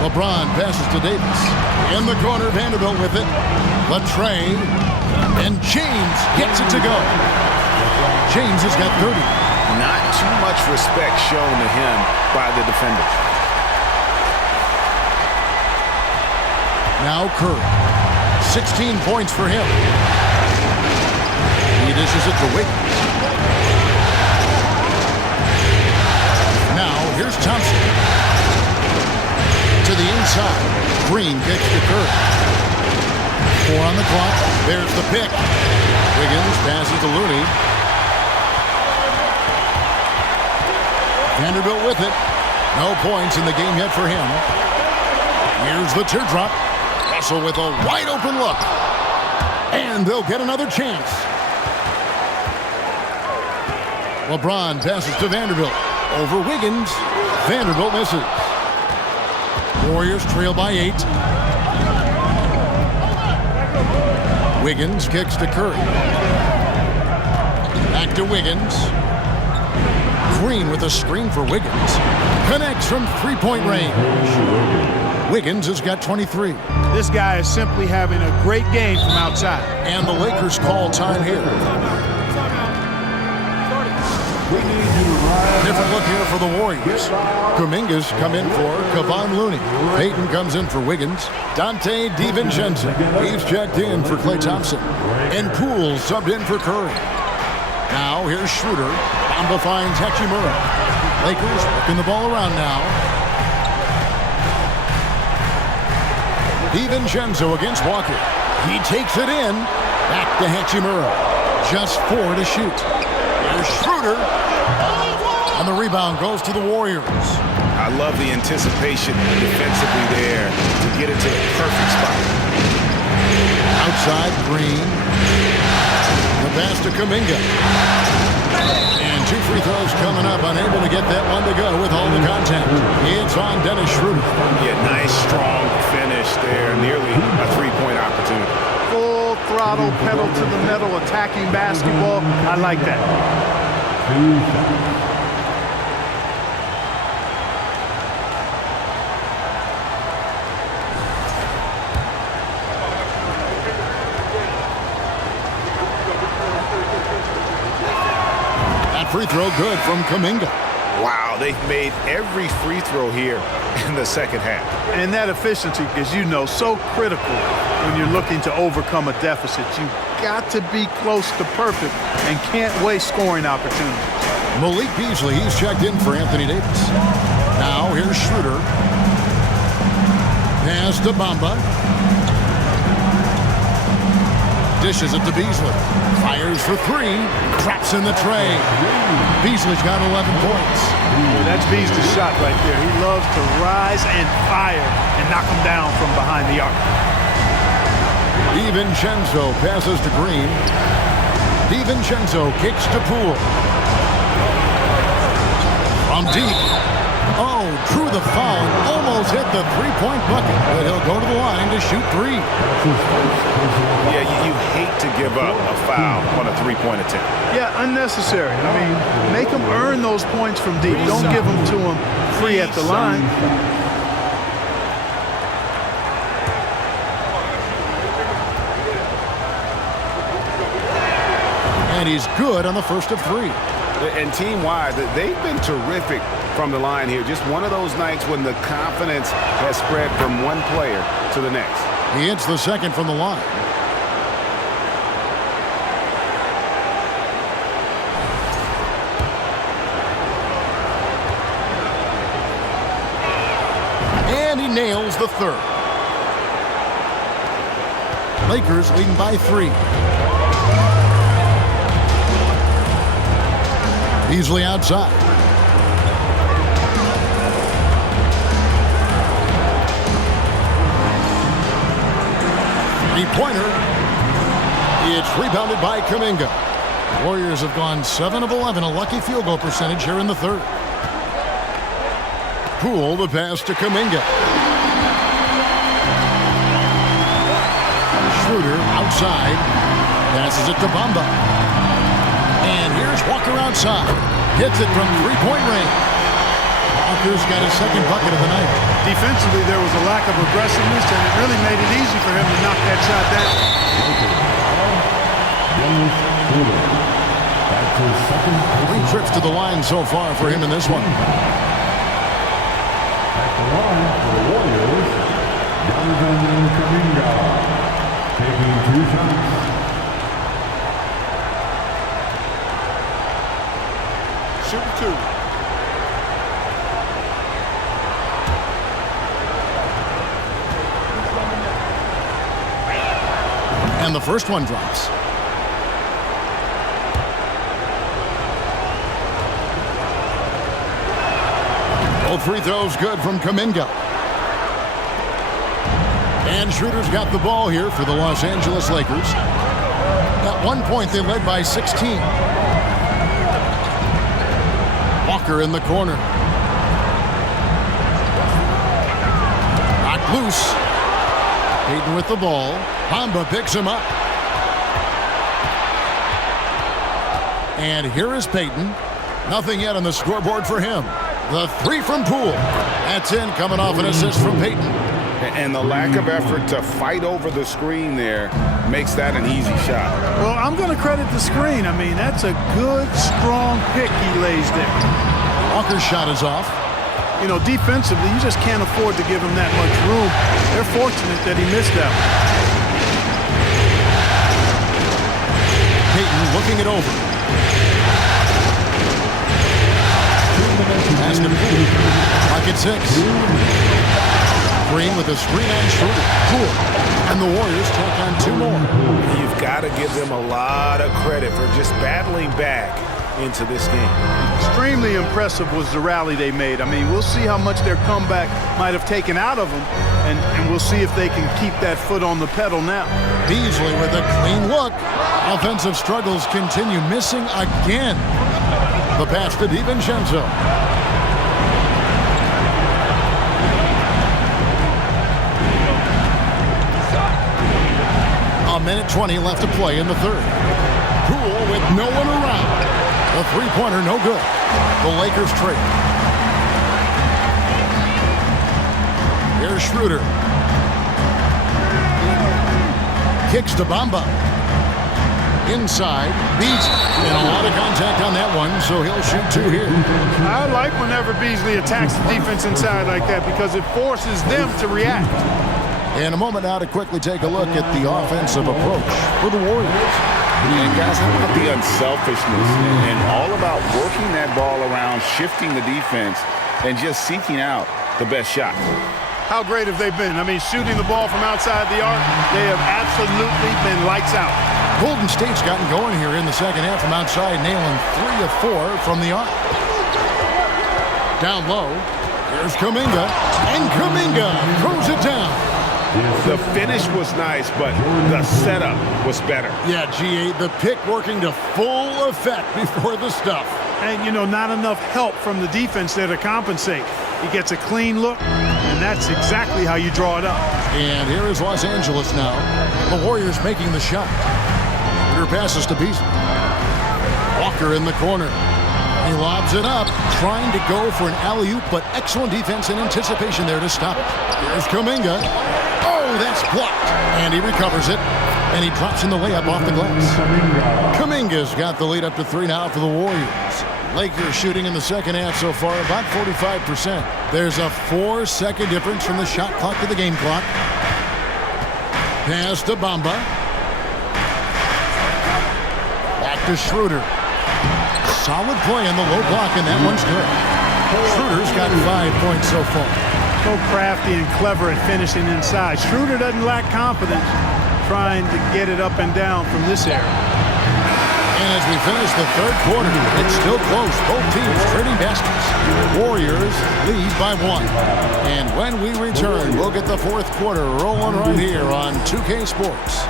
LeBron passes to Davis. In the corner, Vanderbilt with it. Latrey. And James gets it to go. James has got 30. Not too much respect shown to him by the defenders. Now Curry. 16 points for him. He dishes it to Wiggins. Now here's Thompson. To the inside. Green kicks to Curry. 4 on the clock. There's the pick. Wiggins passes to Looney. Vanderbilt with it. No points in the game yet for him. Here's the teardrop. Russell with a wide open look. And they'll get another chance. LeBron passes to Vanderbilt. Over Wiggins. Vanderbilt misses. Warriors trail by 8. Wiggins kicks to Curry. Back to Wiggins. Green with a screen for Wiggins. Connects from 3-point range. Wiggins has got 23. This guy is simply having a great game from outside. And the Lakers call time here. Different look here for the Warriors. Kuminga's come in for Kevon Looney. Payton comes in for Wiggins. Dante DiVincenzo. He's checked in for Klay Thompson. And Poole subbed in for Curry. Now here's Schroeder. Bamba finds Hachimura. Lakers working the ball around now. DiVincenzo against Walker. He takes it in. Back to Hachimura. Just 4 to shoot. Here's Schroeder. And the rebound goes to the Warriors. I love the anticipation defensively there to get into the perfect spot. Outside, Green. The pass to Kuminga. And 2 free throws coming up. Unable to get that one to go with all the content. It's on Dennis Schroeder. Yeah, nice, strong finish there. Nearly a three-point opportunity. Full throttle, pedal to the metal, attacking basketball. I like that. Free throw good from Kuminga. Wow, they've made every free throw here in the second half. And that efficiency, as you know, so critical when you're looking to overcome a deficit. You've got to be close to perfect and can't waste scoring opportunities. Malik Beasley, he's checked in for Anthony Davis. Now here's Schroeder. Pass to Bamba. Dishes it to Beasley. Fires for 3. Traps in the tray. Beasley's got 11 points. That's Beasley's shot right there. He loves to rise and fire and knock him down from behind the arc. DiVincenzo passes to Green. DiVincenzo kicks to Poole. From deep. Oh, drew the foul. Almost hit the three-point bucket. But he'll go to the line to shoot 3. Yeah, you hate to give up a foul on a three-point attempt. Yeah, unnecessary. I mean, make them earn those points from deep. Don't give them to them free at the line. And he's good on the first of 3. And team-wide, they've been terrific from the line here. Just one of those nights when the confidence has spread from one player to the next. He hits the second from the line. And he nails the third. Lakers leading by 3. Beasley outside. Three-pointer. It's rebounded by Kuminga. Warriors have gone 7 of 11, a lucky field goal percentage here in the third. Poole, the pass to Kuminga. Schroeder outside. Passes it to Bamba. And here's Walker outside. Hits it from three-point range. Walker's got his second bucket of the night. Defensively, there was a lack of aggressiveness, and it really made it easy for him to knock that shot down. That's his second. 3 trips to the line so far for him in this one. At the line for the Warriors, Jonathan Kuminga, taking 2 shots. Shoot 2. And the first one drops. Both free throws good from Kuminga. And Schroeder's got the ball here for the Los Angeles Lakers. At one point, they led by 16. Walker in the corner. Knocked loose. Payton with the ball. Bamba picks him up. And here is Payton. Nothing yet on the scoreboard for him. The 3 from Poole. That's in, coming off an assist from Payton. And the lack of effort to fight over the screen there makes that an easy shot. Well, I'm going to credit the screen. I mean, that's a good, strong pick he lays there. Walker's shot is off. You know, defensively, you just can't afford to give him that much room. They're fortunate that he missed that one. Payton looking it over. Pass to Poole. Pocket 6. Green with a screen on Schroeder. Poole. And the Warriors take on 2 more. You've got to give them a lot of credit for just battling back into this game. Extremely impressive was the rally they made. I mean, we'll see how much their comeback might have taken out of them, and we'll see if they can keep that foot on the pedal now. Beasley with a clean look. Offensive struggles continue, missing again. The pass to DiVincenzo. A minute 20 left to play in the third. Poole with no one around. The three-pointer no good. The Lakers trail. Here's Schroeder. Kicks to Bamba. Inside, Beasley. And a lot of contact on that one, so he'll shoot two here. I like whenever Beasley attacks the defense inside like that because it forces them to react. In a moment now to quickly take a look at the offensive approach for the Warriors. And guys, how about the unselfishness and all about working that ball around, shifting the defense, and just seeking out the best shot. How great have they been? I mean, shooting the ball from outside the arc, they have absolutely been lights out. Golden State's gotten going here in the second half from outside, nailing 3 of 4 from the arc. Down low, here's Kuminga, and Kuminga throws it down. The finish was nice, but the setup was better. Yeah, GA, the pick working to full effect before the stuff. And, you know, not enough help from the defense there to compensate. He gets a clean look, and that's exactly how you draw it up. And here is Los Angeles now. The Warriors making the shot. Under passes to Beasley. Walker in the corner. He lobs it up, trying to go for an alley-oop, but excellent defense and anticipation there to stop it. Here's Kuminga. Oh, that's blocked. And he recovers it, and he drops in the layup off the glass. Kuminga's got the lead up to 3 now for the Warriors. Lakers shooting in the second half so far about 45%. There's a 4-second difference from the shot clock to the game clock. Pass to Bamba. Back to Schroeder. Solid play on the low block, and that one's good. Schroeder's got 5 points so far. So crafty and clever at finishing inside. Schroeder doesn't lack confidence trying to get it up and down from this area. And as we finish the third quarter, it's still close. Both teams trading baskets. Warriors lead by 1. And when we return, we'll get the fourth quarter rolling right here on 2K Sports.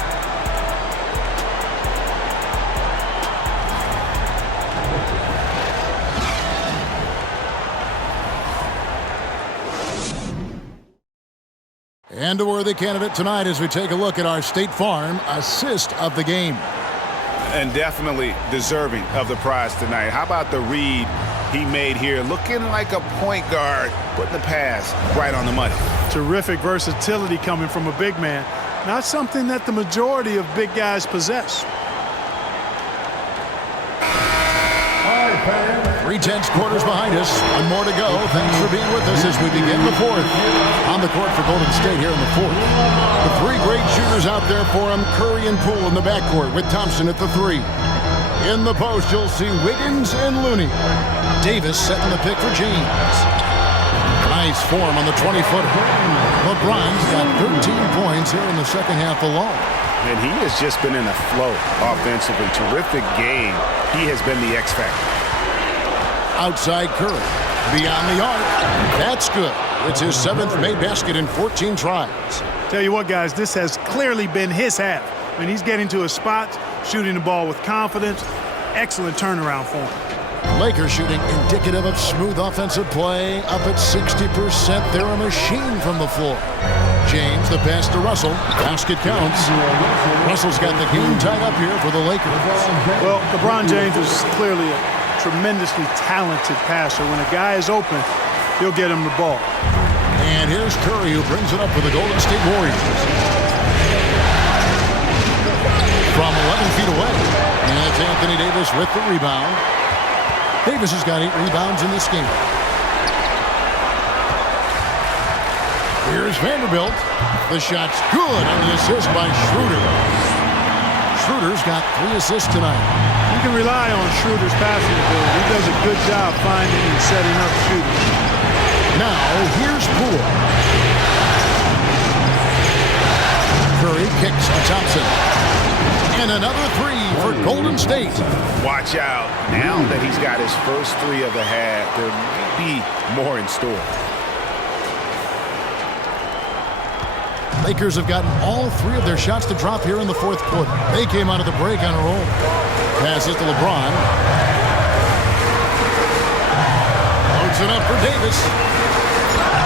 And a worthy candidate tonight as we take a look at our State Farm assist of the game. And definitely deserving of the prize tonight. How about the read he made here? Looking like a point guard, putting the pass right on the money. Terrific versatility coming from a big man. Not something that the majority of big guys possess. 3/10 quarters behind us. One more to go. Thanks for being with us as we begin the fourth. On the court for Golden State here in the fourth. The 3 great shooters out there for him. Curry and Poole in the backcourt with Thompson at the 3. In the post, you'll see Wiggins and Looney. Davis setting the pick for James. Nice form on the 20-footer. LeBron's got 13 points here in the second half alone. And he has just been in a flow offensively. Terrific game. He has been the X factor. Outside Curry. Beyond the arc. That's good. It's his 7th made basket in 14 tries. Tell you what, guys, this has clearly been his half. When he's getting to his spots, shooting the ball with confidence, excellent turnaround for him. Lakers shooting indicative of smooth offensive play. Up at 60%. They're a machine from the floor. James, the pass to Russell. Basket counts. Russell's got the game tied up here for the Lakers. Well, LeBron James is clearly a tremendously talented passer. When a guy is open, he'll get him the ball. And here's Curry, who brings it up for the Golden State Warriors. From 11 feet away. And it's Anthony Davis with the rebound. Davis has got 8 rebounds in this game. Here's Vanderbilt. The shot's good on the assist by Schroeder. Schroeder's got 3 assists tonight. You can rely on Schroeder's passing ability. He does a good job finding and setting up shooters. Now, here's Poole. Curry kicks to Thompson. And another three for Golden State. Watch out. Now that he's got his first three of the half, there may be more in store. Lakers have gotten all three of their shots to drop here in the fourth quarter. They came out of the break on a roll. Passes to LeBron. Loads it up for Davis.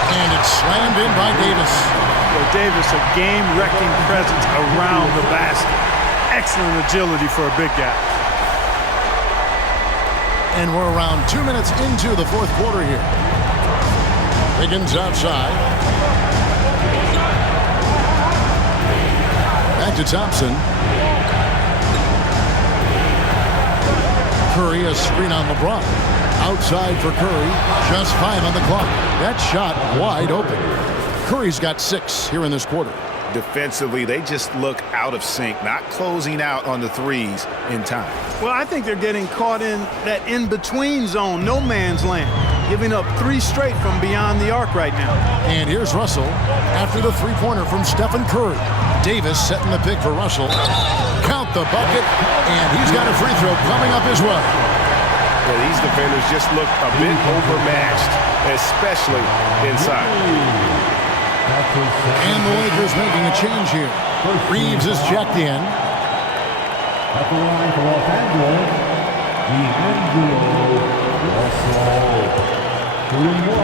And it's slammed in by Davis. Well, Davis, a game-wrecking presence around the basket. Excellent agility for a big guy. And we're around 2 minutes into the fourth quarter here. Wiggins outside. Back to Thompson. Curry, a screen on LeBron. Outside for Curry. Just 5 on the clock. That shot wide open. Curry's got 6 here in this quarter. Defensively, they just look out of sync, not closing out on the threes in time. Well, I think they're getting caught in that in-between zone, no man's land, giving up 3 straight from beyond the arc right now. And here's Russell after the three-pointer from Stephen Curry. Davis setting the pick for Russell. Count the bucket, and he's got a free throw coming up as well. Well, these defenders just look a bit overmatched, especially inside. And the Lakers making a change here. Reeves is checked in. At the line for Los Angeles, D'Angelo Russell. 3-1.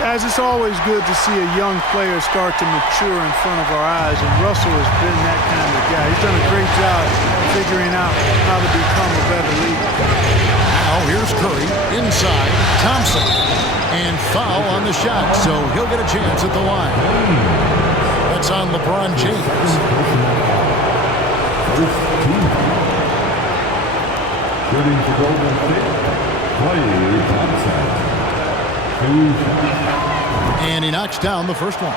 Guys, it's always good to see a young player start to mature in front of our eyes, and Russell has been that kind of guy. He's done a great job figuring out how to become a better leader. Now here's Curry inside. Thompson. And foul on the shot, so he'll get a chance at the line. That's on LeBron James. First team. Shooting for Golden State, Klay Thompson. 2 shots. And he knocks down the first one.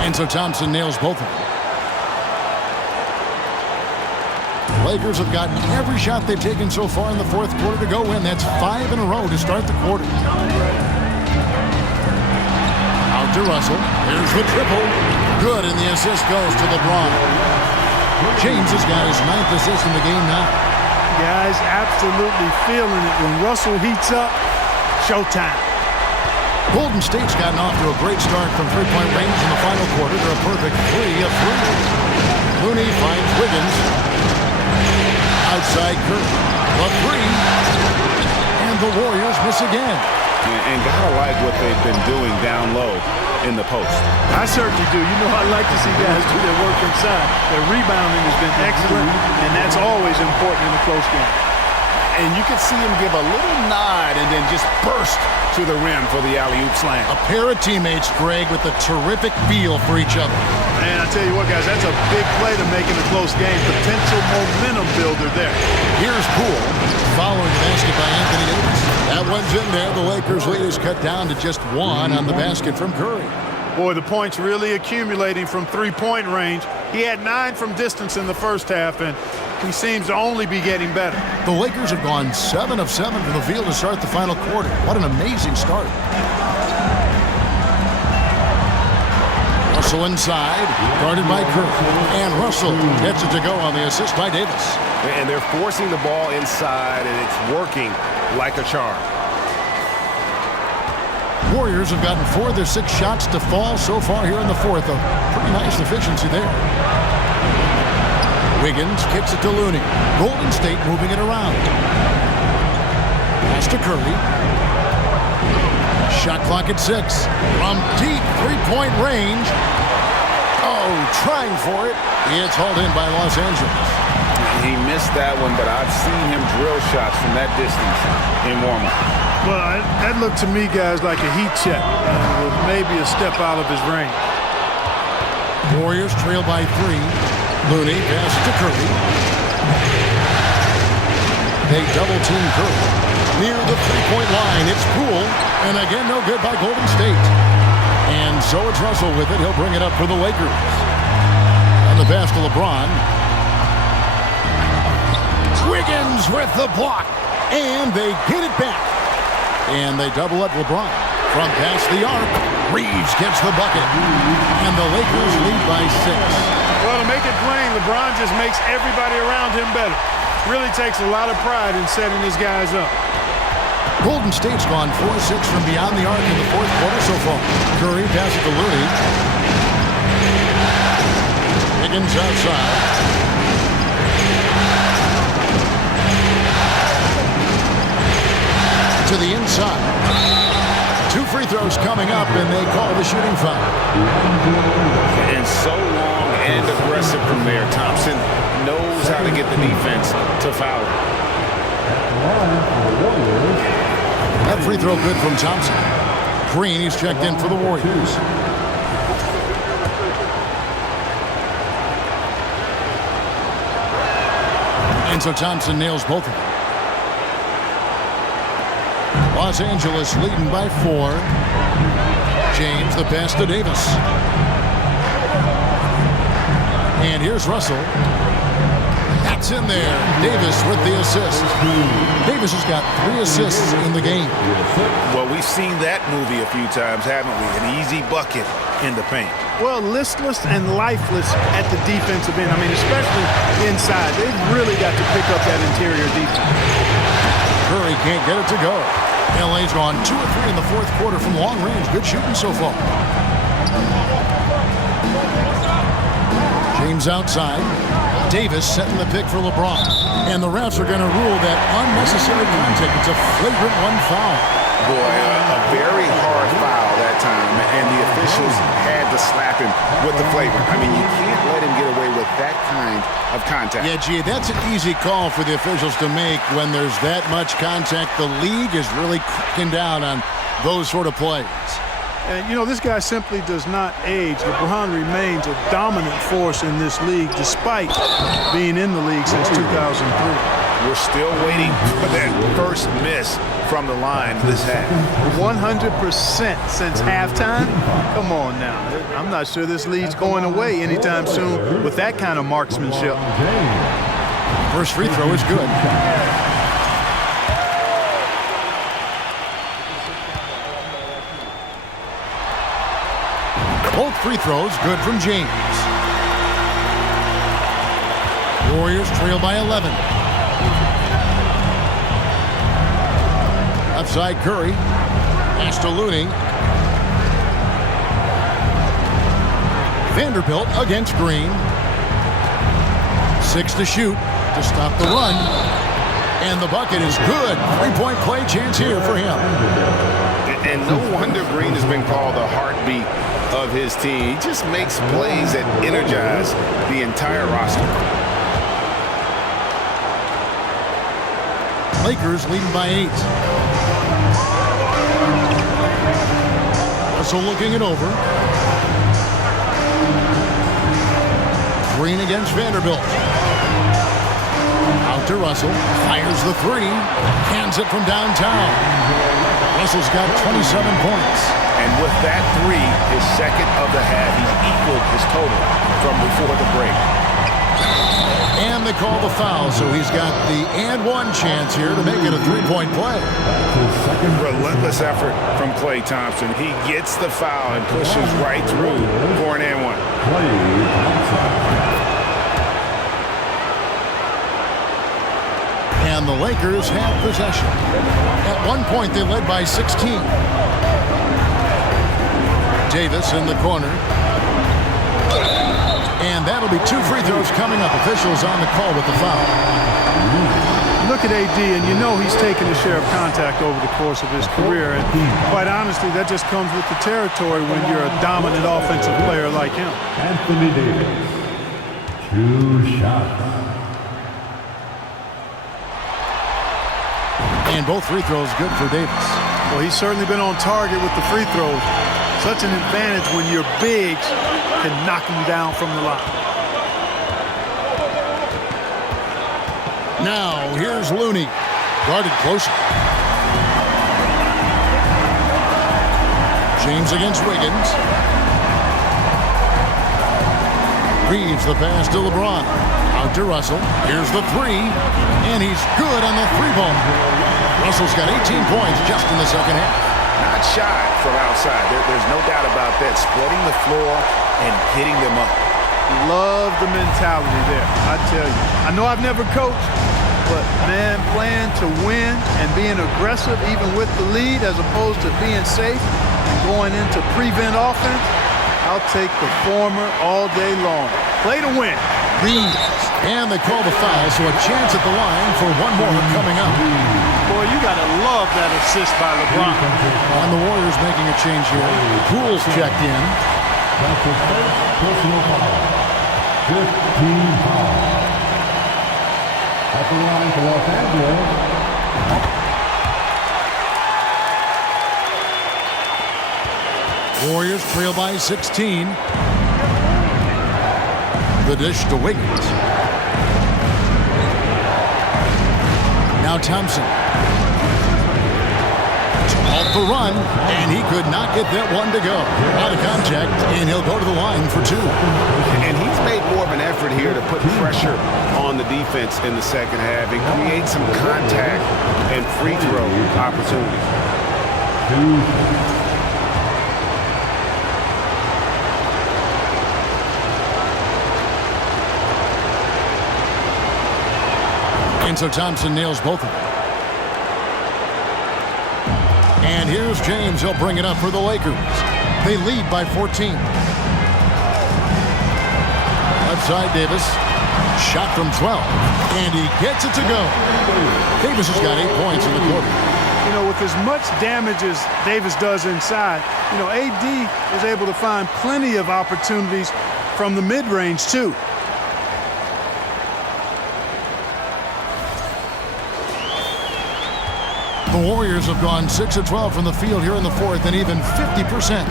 And so Thompson nails both of them. The Lakers have gotten every shot they've taken so far in the fourth quarter to go in. That's 5 in a row to start the quarter. Out to Russell. Here's the triple. Good, and the assist goes to LeBron. James has got his 9th assist in the game now. Guys, absolutely feeling it. When Russell heats up, showtime. Golden State's gotten off to a great start from three-point range in the final quarter. They're a perfect 3 of 3. Looney finds Wiggins. Outside Curry. The 3. And the Warriors miss again. And gotta like what they've been doing down low in the post. I certainly do. You know, I like to see guys do their work inside. Their rebounding has been excellent, and that's always important in a close game. And you can see him give a little nod and then just burst to the rim for the alley-oop slam. A pair of teammates, Greg, with a terrific feel for each other. And I tell you what, guys, that's a big play to make in a close game. Potential momentum builder there. Here's Poole following the basket by Anthony Davis. That one's in there. The Lakers' lead is cut down to just 1 on the basket from Curry. Boy, the points really accumulating from three-point range. He had 9 from distance in the first half, and he seems to only be getting better. The Lakers have gone 7 of 7 from the field to start the final quarter. What an amazing start. Russell inside, guarded by Curry. And Russell gets it to go on the assist by Davis. And they're forcing the ball inside, and it's working like a charm. Warriors have gotten 4 of their 6 shots to fall so far here in the fourth. A pretty nice efficiency there. Wiggins kicks it to Looney. Golden State moving it around. Pass to Curry. Shot clock at 6. From deep three-point range. Oh, trying for it. It's hauled in by Los Angeles. He missed that one, but I've seen him drill shots from that distance in warm-up. Well, that looked to me, guys, like a heat check. With maybe a step out of his range. Warriors trail by 3. Looney passes to Curry. They double-team Curry. Near the three-point line, it's Poole. And again, no good by Golden State. And so it's Russell with it. He'll bring it up for the Lakers. the pass to LeBron. Wiggins with the block. And they get it back. And they double up LeBron. From past the arc, Reeves gets the bucket. And the Lakers lead by 6. Well, to make it plain, LeBron just makes everybody around him better. Really takes a lot of pride in setting his guys up. Golden State's gone 4-6 from beyond the arc in the fourth quarter so far. Curry passes to Looney. Higgins outside. To the inside. 2 free throws coming up, and they call the shooting foul. And so long and aggressive from there. Thompson knows how to get the defense to foul. That free throw good from Thompson. Green, he's checked in for the Warriors. And so Thompson nails both of them. Los Angeles leading by 4. James, the pass to Davis. And here's Russell. That's in there. Davis with the assist. Davis has got 3 assists in the game. Well, we've seen that movie a few times, haven't we? An easy bucket in the paint. Well, listless and lifeless at the defensive end. I mean, especially inside. They've really got to pick up that interior defense. Curry can't get it to go. LA's gone 2 of 3 in the fourth quarter from long range. Good shooting so far. James outside. Davis setting the pick for LeBron. And the refs are going to rule that unnecessary contact. It's a flagrant 1 foul. Boy, a very hard foul that time, and the officials had to slap him with the flagrant. I mean, you can't let him get away with that kind of contact. Yeah, G, that's an easy call for the officials to make when there's that much contact. The league is really cracking down on those sort of plays. And, you know, this guy simply does not age. LeBron remains a dominant force in this league despite being in the league since 2003. We're still waiting for that first miss from the line this half. 100% since halftime? Come on now. I'm not sure this lead's going away anytime soon with that kind of marksmanship. First free throw is good. Both free throws good from James. Warriors trail by 11. Outside Curry. Pass to Looney. Vanderbilt against Green. 6 to shoot to stop the run. And the bucket is good. 3-point play chance here for him. And no wonder Green has been called the heartbeat of his team. He just makes plays that energize the entire roster. Lakers leading by 8. Russell looking it over. Green against Vanderbilt. Out to Russell. Fires the 3. Hands it from downtown. Russell's got 27 points. And with that 3, his second of the half, he's equaled his total from before the break. And they call the foul, so he's got the and 1 chance here to make it a 3-point play. Relentless effort from Klay Thompson. He gets the foul and pushes right through for an and 1. And the Lakers have possession. At one point, they led by 16. Davis in the corner. And that'll be 2 free throws coming up. Officials on the call with the foul. Look at AD, and you know he's taken a share of contact over the course of his career. And quite honestly, that just comes with the territory when you're a dominant offensive player like him. Anthony Davis, 2 shots. And both free throws good for Davis. Well, he's certainly been on target with the free throws. Such an advantage when your bigs can knock him down from the line. Now, here's Looney. Guarded closer. James against Wiggins. Reeves the pass to LeBron. Out to Russell. Here's the three. And he's good on the three ball. Russell's got 18 points just in the second half. Not shy from outside. There's no doubt about that. Spreading the floor and hitting them up. Love the mentality there, I tell you. I know I've never coached, but man, playing to win and being aggressive even with the lead as opposed to being safe and going into prevent offense, I'll take the former all day long. Play to win. Reeves. And they call the foul, so a chance at the line for one more coming up. Boy, you got to love that assist by LeBron. And the Warriors making a change here. Poole's checked in. That's his first personal foul. 15 foul. At the line for Los Angeles. Warriors trail by 16. The dish to Wiggins. Now Thompson. Off the run, and he could not get that one to go. Out of contact, and he'll go to the line for two. And he's made more of an effort here to put pressure on the defense in the second half and create some contact and free throw opportunities. And so Thompson nails both of them. And here's James. He'll bring it up for the Lakers. They lead by 14. Left side, Davis. Shot from 12. And he gets it to go. Davis has got 8 points in the quarter. You know, with as much damage as Davis does inside, you know, AD was able to find plenty of opportunities from the mid-range, too. The Warriors have gone 6 of 12 from the field here in the fourth and even 50%.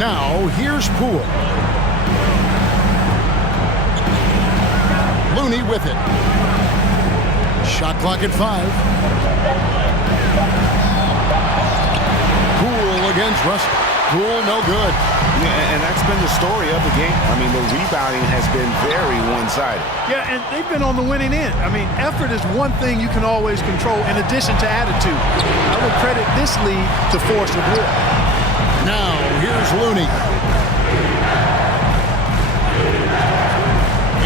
Now, here's Poole. Looney with it. Shot clock at 5. Poole against Russell. Poole, no good. Yeah, and that's been the story of the game. I mean, the rebounding has been very one-sided. Yeah, and they've been on the winning end. I mean, effort is one thing you can always control in addition to attitude. I would credit this lead to force of will. Now, here's Looney.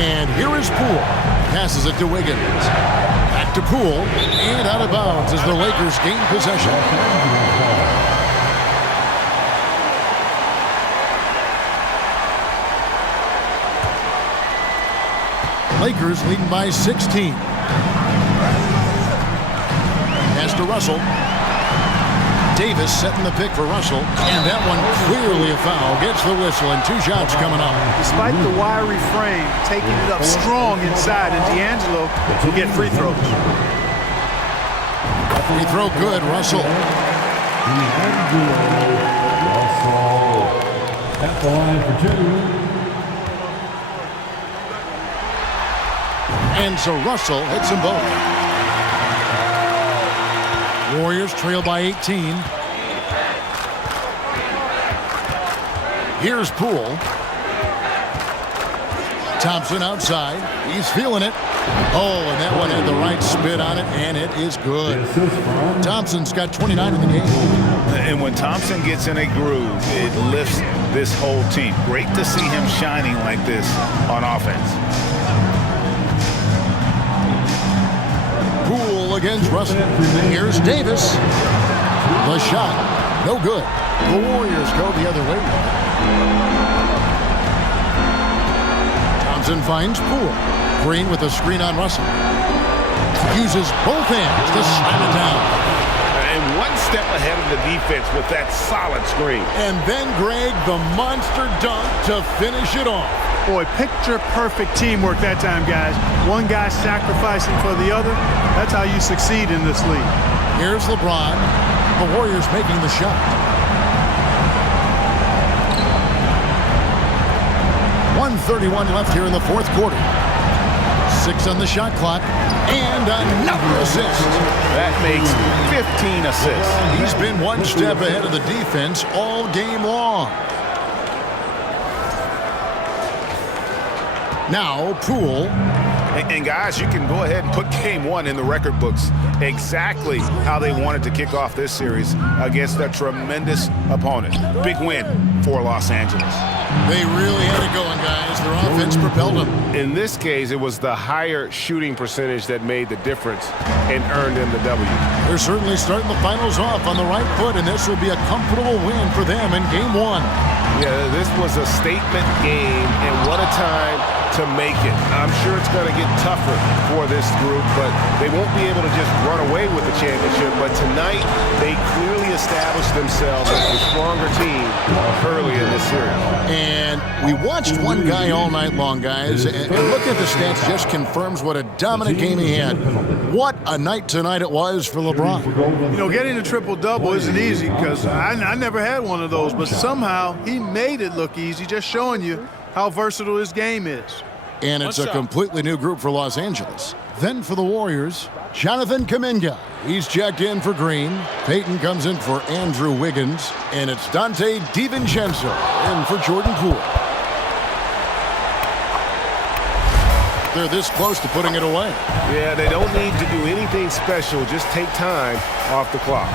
And here is Poole. Passes it to Wiggins. Back to Poole. And out of bounds as the Lakers gain possession. Lakers leading by 16. Pass to Russell. Davis setting the pick for Russell. And that one clearly a foul. Gets the whistle and 2 shots coming up. Despite the wiry frame, taking it up strong inside, and D'Angelo will get free throws. Free throw good, Russell. Russell at the line for 2. And so Russell hits them both. Warriors trail by 18. Here's Poole. Thompson outside. He's feeling it. Oh, and that one had the right spin on it, and it is good. Thompson's got 29 in the game. And when Thompson gets in a groove, it lifts this whole team. Great to see him shining like this on offense. Poole against Russell. Here's Davis. The shot, no good. The Warriors go the other way. Thompson finds Poole. Green with a screen on Russell. Uses both hands to slam it down. And one step ahead of the defense with that solid screen. And then Greg, the monster dunk to finish it off. Boy, picture-perfect teamwork that time, guys. One guy sacrificing for the other. That's how you succeed in this league. Here's LeBron. The Warriors making the shot. 1:31 left here in the fourth quarter. 6 on the shot clock. And another assist. That makes 15 assists. He's been one step ahead of the defense all game long. Now, Poole. And guys, you can go ahead and put game one in the record books. Exactly how they wanted to kick off this series against a tremendous opponent. Big win for Los Angeles. They really had it going, guys. Their offense propelled them. In this case, it was the higher shooting percentage that made the difference and earned them the W. They're certainly starting the finals off on the right foot, and this will be a comfortable win for them in game one. Yeah, this was a statement game, and what a time to make it. I'm sure it's going to get tougher for this group, but they won't be able to just run away with the championship. But tonight, they clearly established themselves as the stronger team early in this series. And we watched one guy all night long, guys, and look at the stats, just confirms what a dominant game he had. What a night tonight it was for LeBron. You know, getting a triple-double isn't easy because I never had one of those, but somehow he made it look easy, just showing you how versatile his game is. And it's a completely new group for Los Angeles. Then for the Warriors, Jonathan Kuminga. He's checked in for Green. Peyton comes in for Andrew Wiggins. And it's Dante DiVincenzo in for Jordan Poole. They're this close to putting it away. Yeah, they don't need to do anything special. Just take time off the clock.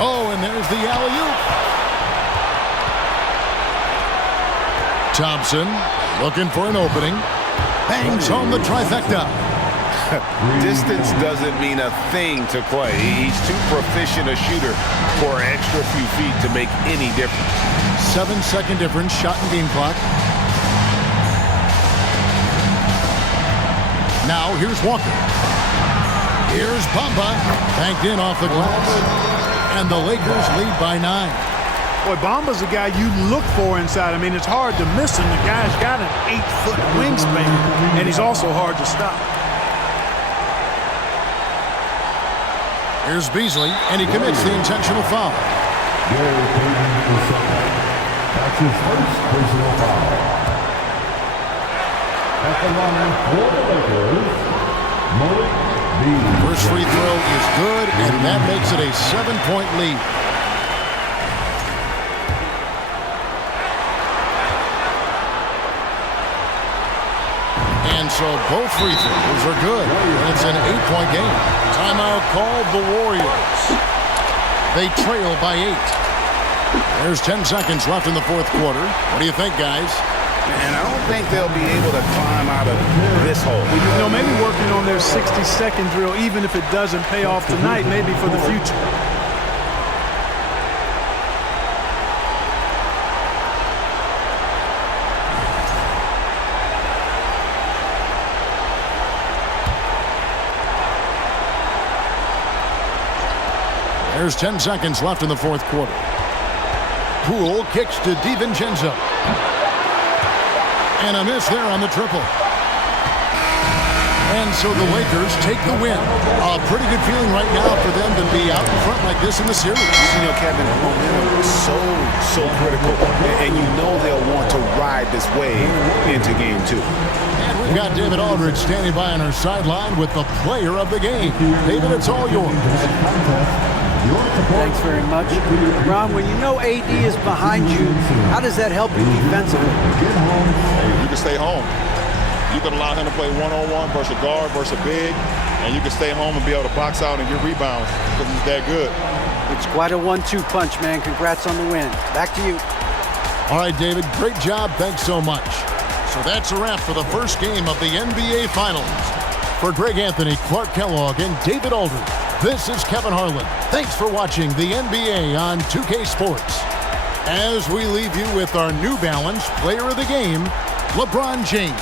Oh, and there's the alley-oop. Thompson looking for an opening. Bangs home the trifecta. Distance doesn't mean a thing to Clay. He's too proficient a shooter for an extra few feet to make any difference. 7-second difference, shot and game clock. Now here's Walker. Here's Bamba. Banked in off the glass. And the Lakers lead by 9. Boy, Bamba's a guy you look for inside. I mean, it's hard to miss him. The guy's got an 8-foot wingspan, and he's also hard to stop. Here's Beasley, and he commits the intentional foul. That's his first personal foul. At the line for the Lakers, Malik Beasley. First free throw is good, and that makes it a 7-point lead. And so both free throws are good. And it's an 8-point game. Timeout called the Warriors. They trail by 8. There's 10 seconds left in the fourth quarter. What do you think, guys? And I don't think they'll be able to climb out of this hole. You know, maybe working on their 60-second drill, even if it doesn't pay off tonight, maybe for the future. There's 10 seconds left in the fourth quarter. Poole kicks to DiVincenzo. And a miss there on the triple. And so the Lakers take the win. A pretty good feeling right now for them to be out in front like this in the series. You know, Kevin, momentum is so critical. And you know they'll want to ride this wave into game 2. And we've got David Aldridge standing by on our sideline with the player of the game. David, it's all yours. Thanks very much. Ron, when you know AD is behind you, how does that help you defensively? You can stay home. You can allow him to play one-on-one versus a guard versus a big, and you can stay home and be able to box out and get rebounds because he's that good. It's quite a 1-2 punch, man. Congrats on the win. Back to you. All right, David, great job. Thanks so much. So that's a wrap for the first game of the NBA Finals. For Greg Anthony, Clark Kellogg, and David Aldridge, this is Kevin Harlan. Thanks for watching the NBA on 2K Sports. As we leave you with our New Balance Player of the Game, LeBron James.